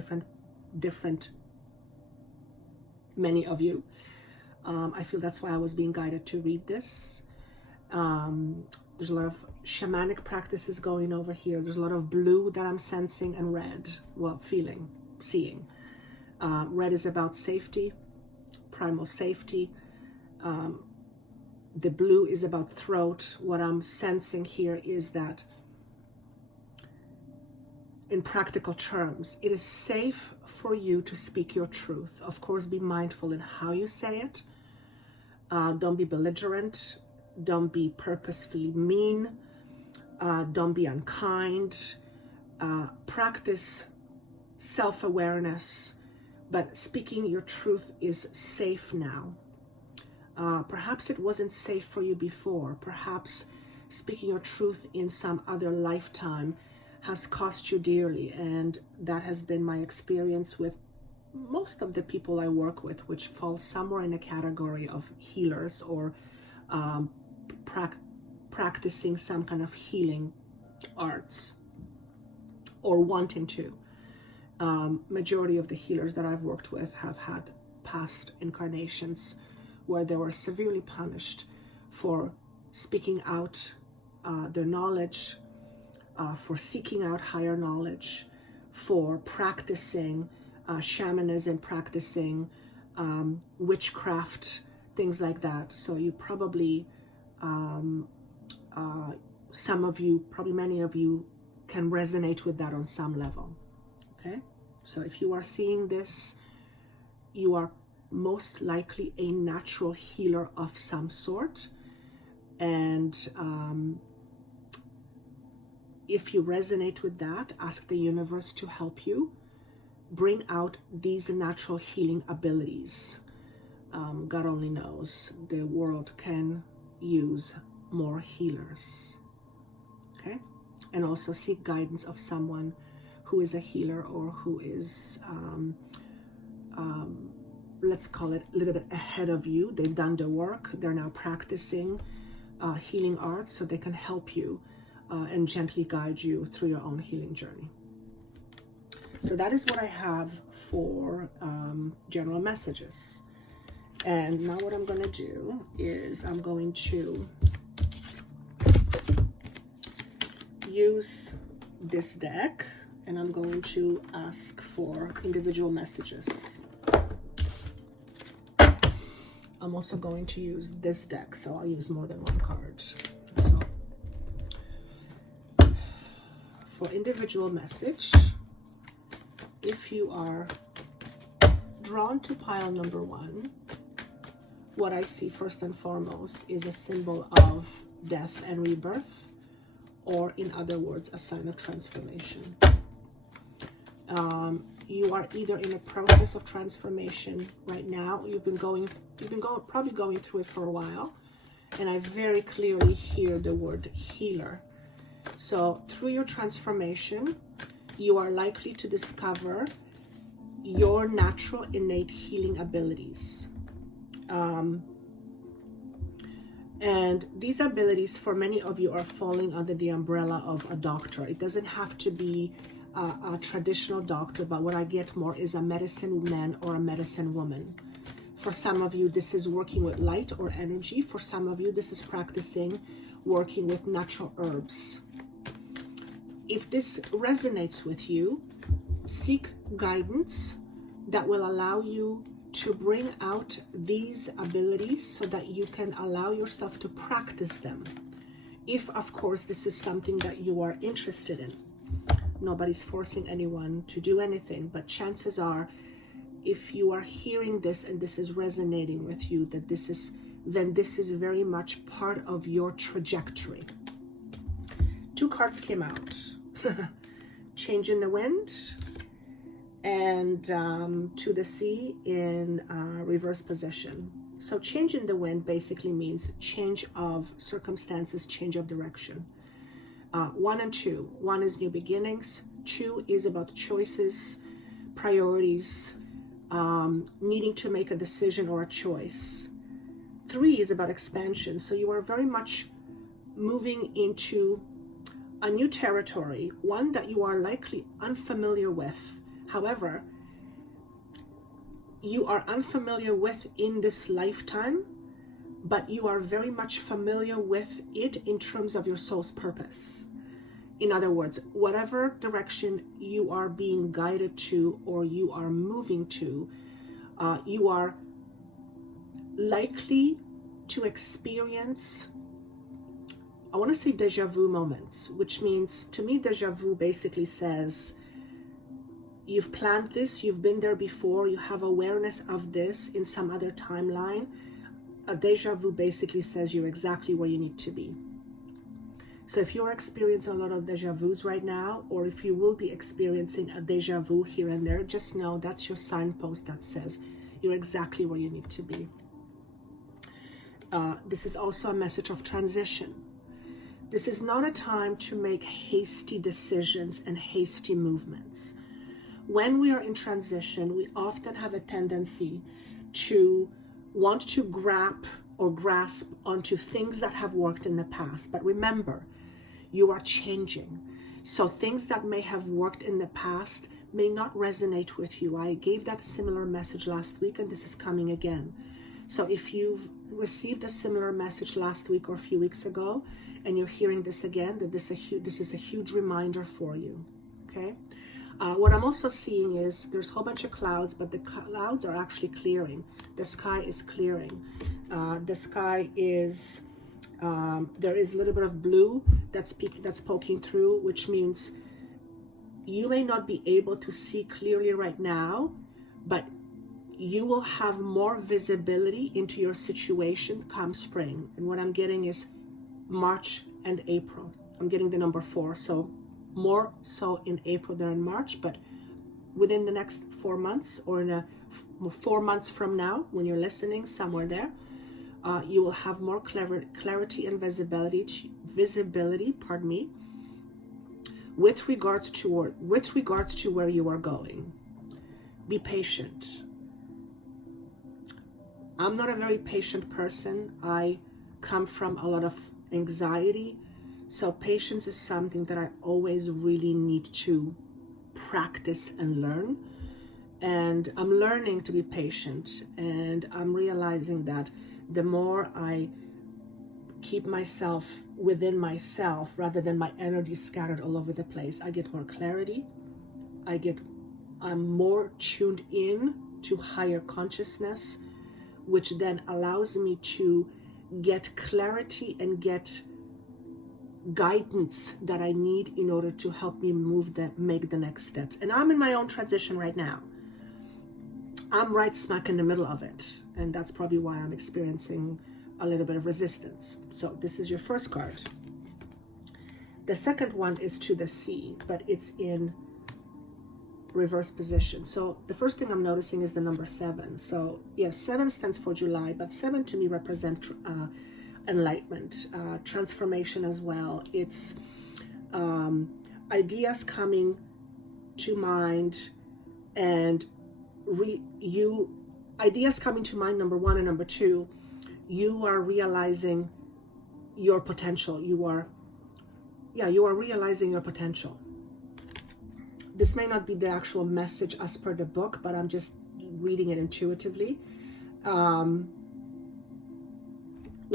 many of you. I feel that's why I was being guided to read this. There's a lot of shamanic practices going over here. There's a lot of blue that I'm sensing, and red, well, feeling, seeing. Red is about safety, primal safety. The blue is about throat. What I'm sensing here is that, in practical terms, it is safe for you to speak your truth. Of course, be mindful in how you say it. Don't be belligerent. Don't be purposefully mean. Don't be unkind. Practice self-awareness, but speaking your truth is safe now. Perhaps it wasn't safe for you before. Perhaps speaking your truth in some other lifetime has cost you dearly, and that has been my experience with most of the people I work with, which fall somewhere in a category of healers or practicing some kind of healing arts or wanting to. Majority of the healers that I've worked with have had past incarnations where they were severely punished for speaking out their knowledge, for seeking out higher knowledge, for practicing shamanism, practicing witchcraft, things like that. So you probably, some of you, probably many of you, can resonate with that on some level. Okay, so if you are seeing this, you are most likely a natural healer of some sort, and if you resonate with that, ask the universe to help you bring out these natural healing abilities. God only knows, the world can use more healers. Okay, and also seek guidance of someone who is a healer or who is let's call it a little bit ahead of you. They've done the work. They're now practicing healing arts, so they can help you and gently guide you through your own healing journey. So that is what I have for general messages. And now what I'm going to do is I'm going to use this deck, and I'm going to ask for individual messages. I'm also going to use this deck, so I'll use more than one card. So for individual message, if you are drawn to pile number 1, what I see first and foremost is a symbol of death and rebirth, or in other words, a sign of transformation. You are either in a process of transformation right now. You've been probably going through it for a while, and I very clearly hear the word healer. So through your transformation, you are likely to discover your natural innate healing abilities. And these abilities for many of you are falling under the umbrella of a doctor. It doesn't have to be a traditional doctor, but what I get more is a medicine man or a medicine woman. For some of you, this is working with light or energy. For some of you, this is practicing working with natural herbs. If this resonates with you, seek guidance that will allow you to bring out these abilities so that you can allow yourself to practice them. If, of course, this is something that you are interested in. Nobody's forcing anyone to do anything, but chances are, if you are hearing this and this is resonating with you, that this is very much part of your trajectory. 2 cards came out. Change in the wind and to the sea in reverse position. So change in the wind basically means change of circumstances, change of direction. 1 and 2. 1 is new beginnings. 2 is about choices, priorities, needing to make a decision or a choice. 3 is about expansion. So you are very much moving into a new territory, one that you are likely unfamiliar with. However, you are unfamiliar with in this lifetime, but you are very much familiar with it in terms of your soul's purpose. In other words, whatever direction you are being guided to or you are moving to, you are likely to experience, I want to say deja vu moments, which means, to me, deja vu basically says, you've planned this, you've been there before, you have awareness of this in some other timeline. A deja vu basically says you're exactly where you need to be. So if you're experiencing a lot of deja vus right now, or if you will be experiencing a deja vu here and there, just know that's your signpost that says you're exactly where you need to be. This is also a message of transition. This is not a time to make hasty decisions and hasty movements. When we are in transition, we often have a tendency to want to grasp onto things that have worked in the past. But remember, you are changing. So things that may have worked in the past may not resonate with you. I gave that similar message last week, and this is coming again. So if you've received a similar message last week or a few weeks ago, and you're hearing this again, that this is a huge reminder for you, okay? What I'm also seeing is there's a whole bunch of clouds, but the clouds are actually clearing. The sky is clearing. The sky is, there is a little bit of blue that's poking through, which means you may not be able to see clearly right now, but you will have more visibility into your situation come spring. And what I'm getting is March and April. I'm getting the number 4, so more so in April than in March, but within the next 4 months, or in 4 months from now, when you're listening, somewhere there, you will have more clarity and visibility, with regards to where you are going. Be patient. I'm not a very patient person. I come from a lot of anxiety. So patience is something that I always really need to practice and learn. And I'm learning to be patient. And I'm realizing that the more I keep myself within myself, rather than my energy scattered all over the place, I get more clarity. I'm more tuned in to higher consciousness, which then allows me to get clarity and get guidance that I need in order to help me make the next steps. And I'm in my own transition right now. I'm right smack in the middle of it. And that's probably why I'm experiencing a little bit of resistance. So this is your first card. The second one is to the sea, but it's in reverse position. So the first thing I'm noticing is the number 7. So yes, 7 stands for July, but 7 to me represents enlightenment, transformation as well. It's ideas coming to mind, and ideas coming to mind, number 1, and number 2, you are realizing your potential. You are realizing your potential. This may not be the actual message as per the book, but I'm just reading it intuitively. What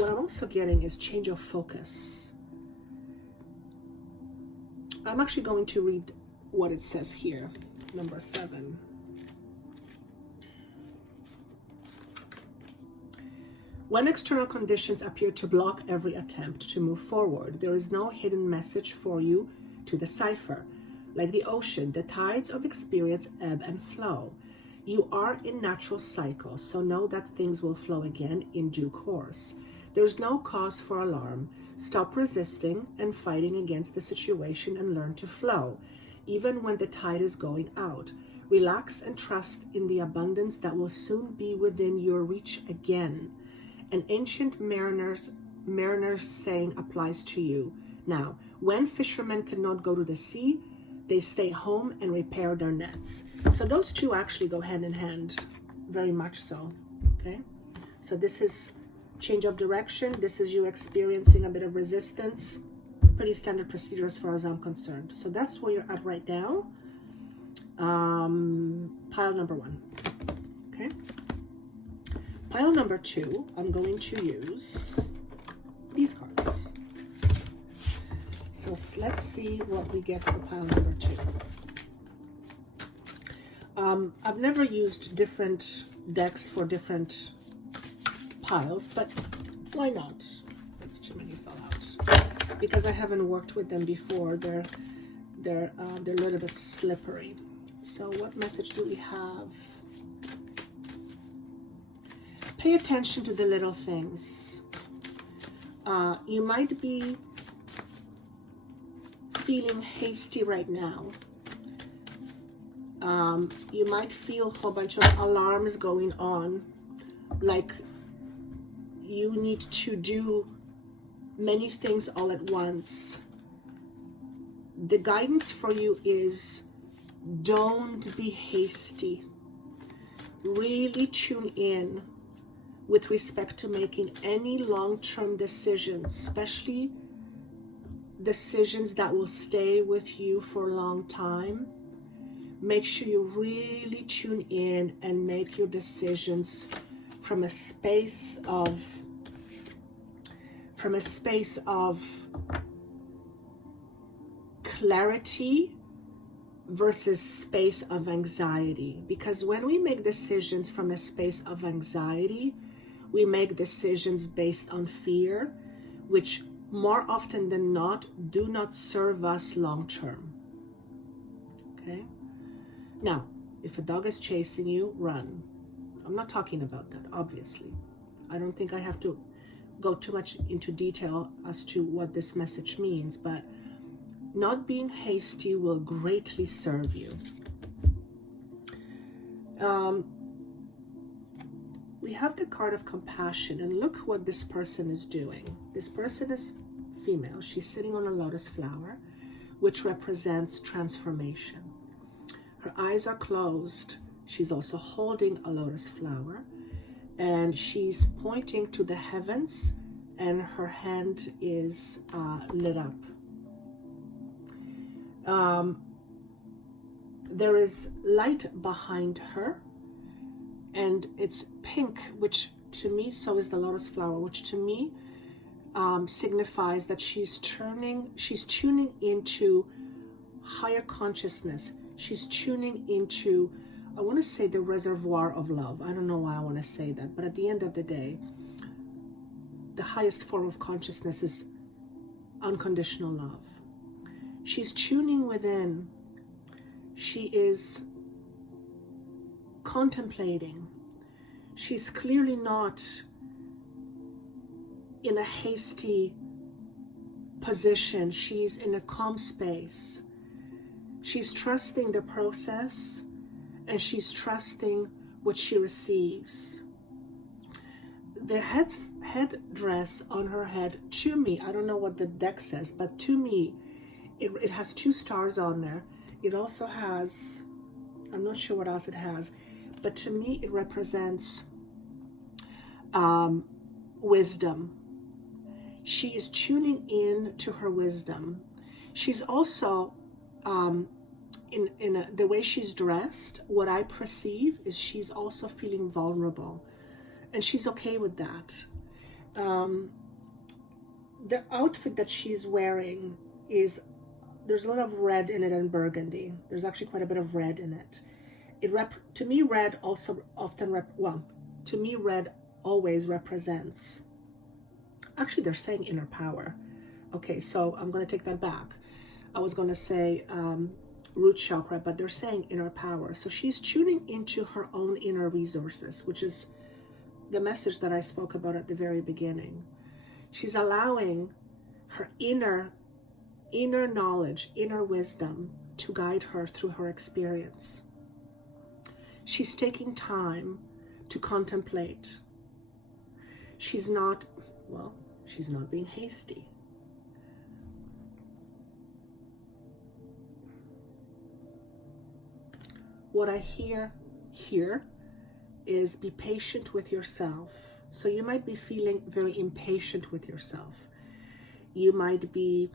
I'm also getting is change of focus. I'm actually going to read what it says here, number 7. When external conditions appear to block every attempt to move forward, there is no hidden message for you to decipher. Like the ocean, the tides of experience ebb and flow. You are in natural cycles, so know that things will flow again in due course. There's no cause for alarm. Stop resisting and fighting against the situation and learn to flow, even when the tide is going out. Relax and trust in the abundance that will soon be within your reach again. An ancient mariner's saying applies to you. Now, when fishermen cannot go to the sea, they stay home and repair their nets. So those two actually go hand in hand, very much so, okay? So this is change of direction. This is you experiencing a bit of resistance. Pretty standard procedure as far as I'm concerned. So that's where you're at right now. Pile number 1, okay? Pile number 2, I'm going to use these cards. So let's see what we get for pile number 2. I've never used different decks for different piles, but why not? That's too many fell out. Because I haven't worked with them before, they're a little bit slippery. So what message do we have? Pay attention to the little things. You might be feeling hasty right now. You might feel a whole bunch of alarms going on, like you need to do many things all at once. The guidance for you is don't be hasty. Really tune in with respect to making any long-term decisions, especially decisions that will stay with you for a long time. Make sure you really tune in and make your decisions from a space of clarity versus space of anxiety. Because when we make decisions from a space of anxiety, we make decisions based on fear, which more often than not do not serve us long term. Okay? Now, if a dog is chasing you, run. I'm not talking about that, obviously. I don't think I have to go too much into detail as to what this message means, but not being hasty will greatly serve you. We have the card of compassion, and look what this person is doing. This person is female. She's sitting on a lotus flower, which represents transformation. Her eyes are closed. She's also holding a lotus flower, and she's pointing to the heavens, and her hand is lit up. There is light behind her, and it's pink, which to me, so is the lotus flower, which to me signifies that she's tuning into higher consciousness. She's tuning into, I want to say, the reservoir of love. I don't know why I want to say that, but at the end of the day, the highest form of consciousness is unconditional love. She's tuning within. She is contemplating. She's clearly not in a hasty position. She's in a calm space. She's trusting the process, and she's trusting what she receives. The headdress on her head, to me, I don't know what the deck says, but to me, it has 2 stars on there. It also has, I'm not sure what else it has, but to me, it represents wisdom. She is tuning in to her wisdom. She's also, the way she's dressed, what I perceive is she's also feeling vulnerable. And she's okay with that. The outfit that she's wearing is, there's a lot of red in it and burgundy. There's actually quite a bit of red in it. To me, red also often, to me, red always represents, actually they're saying inner power. Okay, so I'm going to take that back. I was going to say root chakra, but they're saying inner power. So she's tuning into her own inner resources, which is the message that I spoke about at the very beginning. She's allowing her inner knowledge, inner wisdom to guide her through her experience. She's taking time to contemplate. She's not being hasty. What I hear here is be patient with yourself. So you might be feeling very impatient with yourself. You might be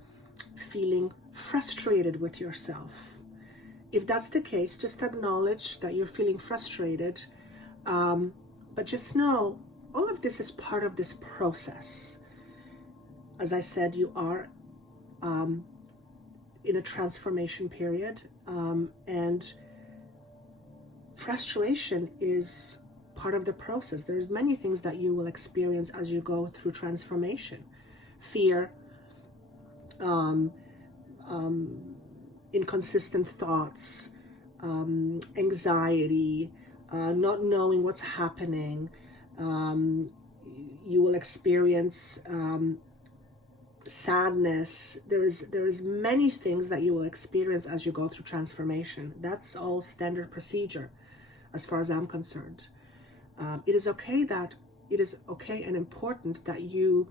feeling frustrated with yourself. If that's the case, just acknowledge that you're feeling frustrated, but just know all of this is part of this process. As I said, you are in a transformation period, and frustration is part of the process. There's many things that you will experience as you go through transformation. Fear, inconsistent thoughts, anxiety, not knowing what's happening. You will experience sadness. There is many things that you will experience as you go through transformation. That's all standard procedure as far as I'm concerned. It is okay and important that you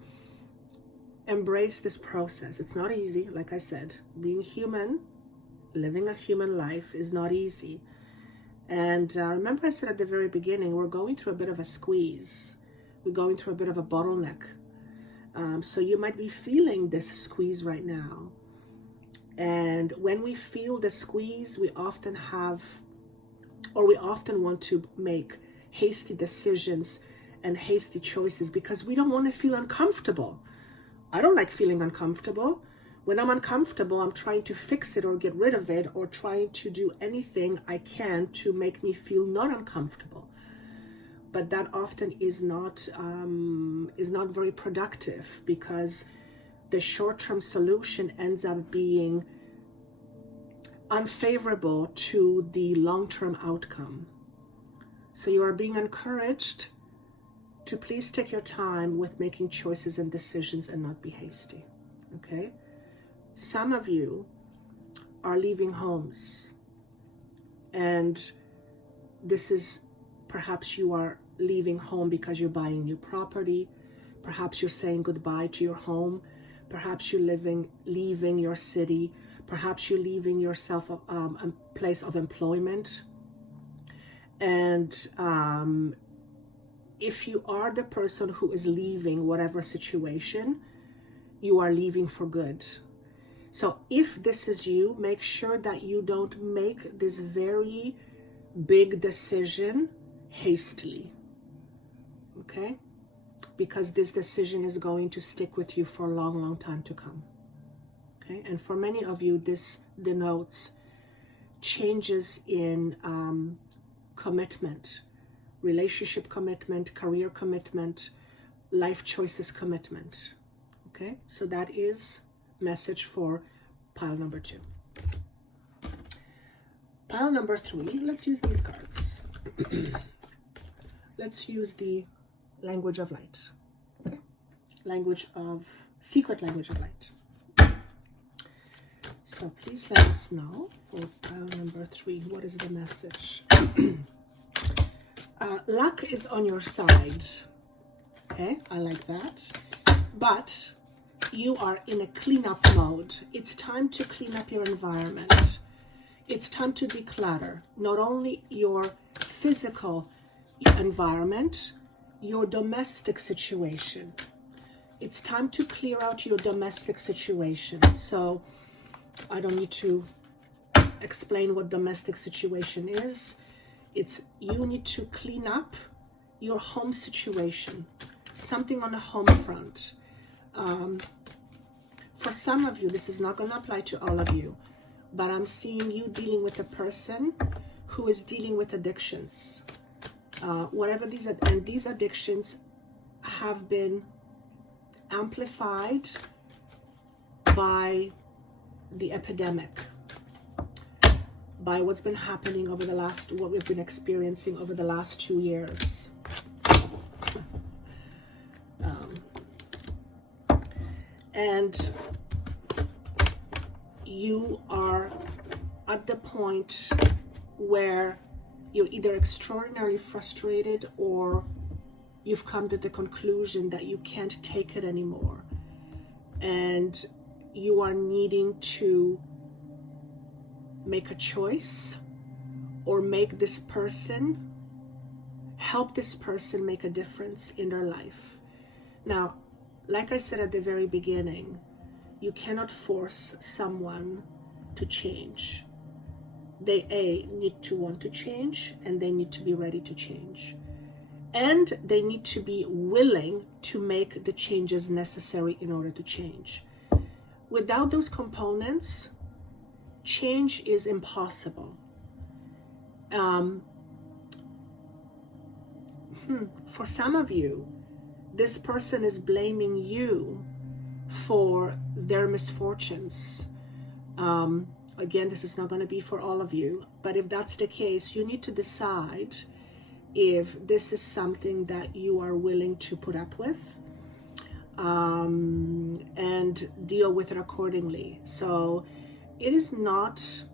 embrace this process. It's not easy, like I said. Being human, living a human life is not easy. And remember I said at the very beginning, we're going through a bit of a squeeze. We're going through a bit of a bottleneck. So you might be feeling this squeeze right now. And when we feel the squeeze, we often want to make hasty decisions and hasty choices because we don't want to feel uncomfortable. I don't like feeling uncomfortable. When I'm uncomfortable, I'm trying to fix it or get rid of it or trying to do anything I can to make me feel not uncomfortable. But that often is not very productive because the short-term solution ends up being unfavorable to the long-term outcome. So you are being encouraged to please take your time with making choices and decisions and not be hasty, okay? Some of you are leaving homes, and this is, perhaps you are leaving home because you're buying new property, perhaps you're saying goodbye to your home, perhaps you're leaving your city, perhaps you're leaving yourself a place of employment. And if you are the person who is leaving whatever situation, you are leaving for good. So if this is you, make sure that you don't make this very big decision hastily, okay? Because this decision is going to stick with you for a long, long time to come, okay? And for many of you, this denotes changes in commitment, relationship commitment, career commitment, life choices commitment, okay? So that is message for pile number 2. Pile number 3, let's use these cards. Let's use the language of light. Okay? Secret language of light. So please let us know for pile number 3, what is the message? Luck is on your side. Okay, I like that. But you are in a cleanup mode. It's time to clean up your environment. It's time to declutter not only your physical environment, your domestic situation. It's time to clear out your domestic situation. So I don't need to explain what domestic situation is. It's you need to clean up your home situation, something on the home front. For some of you, this is not going to apply to all of you, but I'm seeing you dealing with a person who is dealing with addictions. Whatever these addictions have been amplified by the epidemic, by what's been happening over what we've been experiencing over the last 2 years. And you are at the point where you're either extraordinarily frustrated or you've come to the conclusion that you can't take it anymore. And you are needing to make a choice or help this person make a difference in their life. Now, like I said at the very beginning, you cannot force someone to change. They need to want to change, and they need to be ready to change. And they need to be willing to make the changes necessary in order to change. Without those components, change is impossible. For some of you, this person is blaming you for their misfortunes. Again, this is not going to be for all of you, but if that's the case, you need to decide if this is something that you are willing to put up with, and deal with it accordingly. So it is not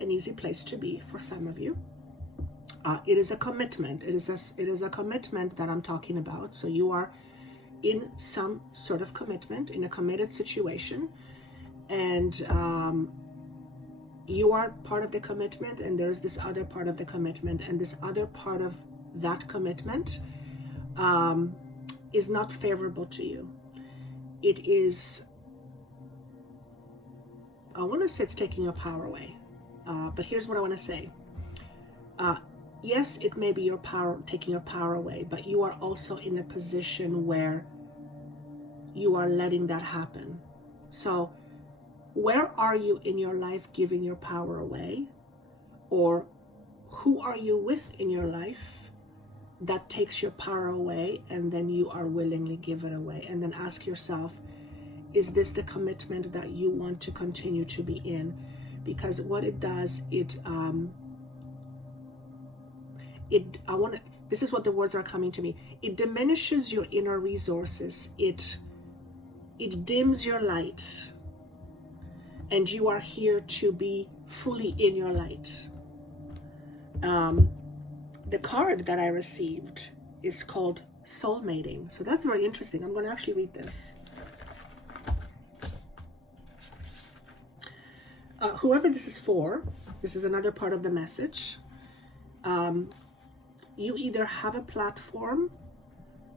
an easy place to be for some of you. It is a commitment. It is a commitment that I'm talking about. So you are in some sort of commitment, in a committed situation, and you are part of the commitment, and there's this other part of the commitment, and this other part of that commitment is not favorable to you. It is, I want to say it's taking your power away, but here's what I want to say. Yes, it may be taking your power away, but you are also in a position where you are letting that happen. So where are you in your life giving your power away? Or who are you with in your life that takes your power away, and then you are willingly give it away? And then ask yourself, is this the commitment that you want to continue to be in? Because what it does, this is what the words are coming to me. It diminishes your inner resources. It dims your light. And you are here to be fully in your light. The card that I received is called soulmating. So that's very interesting. I'm going to actually read this. Whoever this is for, this is another part of the message. You either have a platform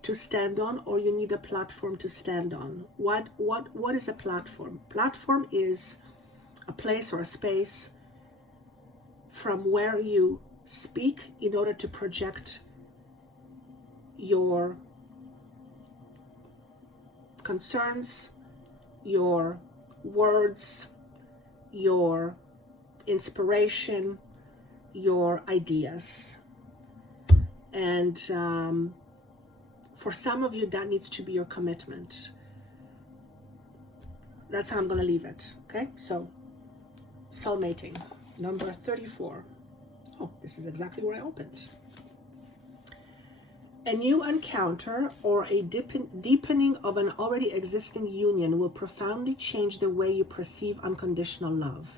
to stand on, or you need a platform to stand on. What is a platform? Platform is a place or a space from where you speak in order to project your concerns, your words, your inspiration, your ideas. And for some of you, that needs to be your commitment. That's how I'm going to leave it. Okay, so soulmating, number 34. Oh, this is exactly where I opened. A new encounter or a deepening of an already existing union will profoundly change the way you perceive unconditional love.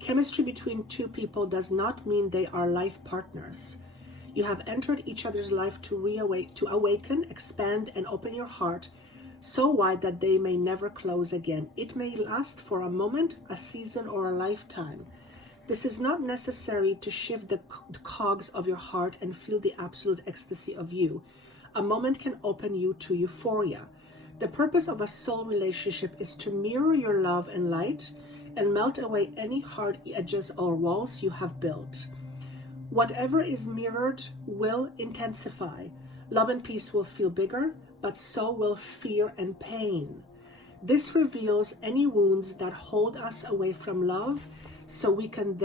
Chemistry between two people does not mean they are life partners. You have entered each other's life to awaken, expand, and open your heart so wide that they may never close again. It may last for a moment, a season, or a lifetime. This is not necessary to shift the cogs of your heart and feel the absolute ecstasy of you. A moment can open you to euphoria. The purpose of a soul relationship is to mirror your love and light and melt away any hard edges or walls you have built. Whatever is mirrored will intensify. Love and peace will feel bigger, but so will fear and pain. This reveals any wounds that hold us away from love, so we can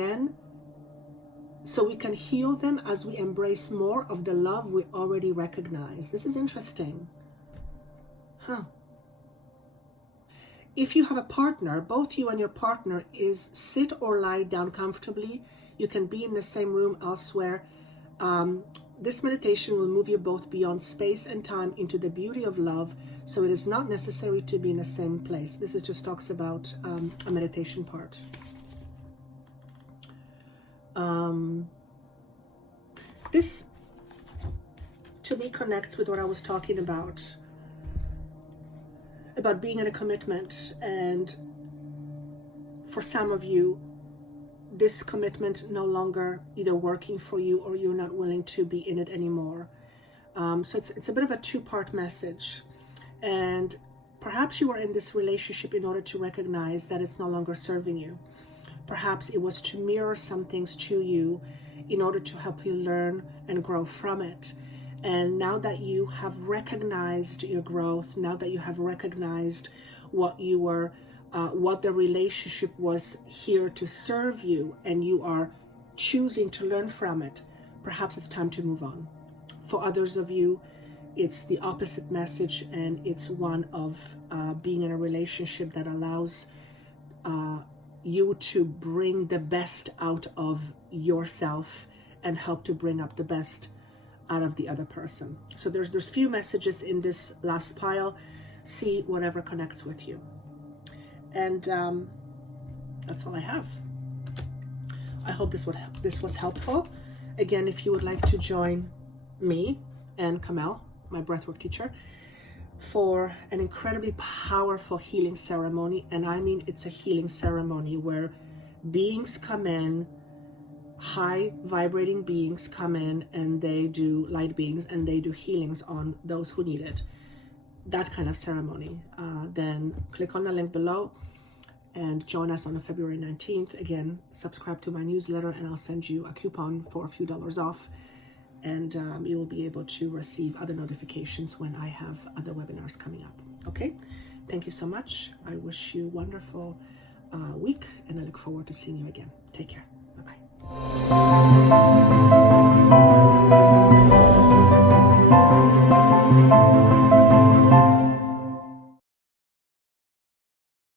heal them as we embrace more of the love we already recognize. This is interesting. If you have a partner, both you and your partner is sit or lie down comfortably. You can be in the same room elsewhere. This meditation will move you both beyond space and time into the beauty of love, so it is not necessary to be in the same place. This is just talks about a meditation part. This to me connects with what I was talking about being in a commitment, and for some of you this commitment no longer either working for you or you're not willing to be in it anymore. So it's a bit of a two-part message, and perhaps you are in this relationship in order to recognize that it's no longer serving you. Perhaps it was to mirror some things to you in order to help you learn and grow from it. And now that you have recognized your growth, now that you have recognized what the relationship was here to serve you, and you are choosing to learn from it, perhaps it's time to move on. For others of you, it's the opposite message, and it's one of being in a relationship that allows you to bring the best out of yourself and help to bring up the best out of the other person. So there's few messages in this last pile. See whatever connects with you. And that's all I have. I hope this was helpful. Again, if you would like to join me and Kamel, my breathwork teacher, for an incredibly powerful healing ceremony, and I mean it's a healing ceremony where beings come in, high vibrating beings come in, and they do, light beings, and they do healings on those who need it. That kind of ceremony. Then click on the link below and join us on February 19th. Again, subscribe to my newsletter and I'll send you a coupon for a few dollars off, and you will be able to receive other notifications when I have other webinars coming up. Okay, thank you so much. I wish you a wonderful week, and I look forward to seeing you again. Take care. Bye-bye.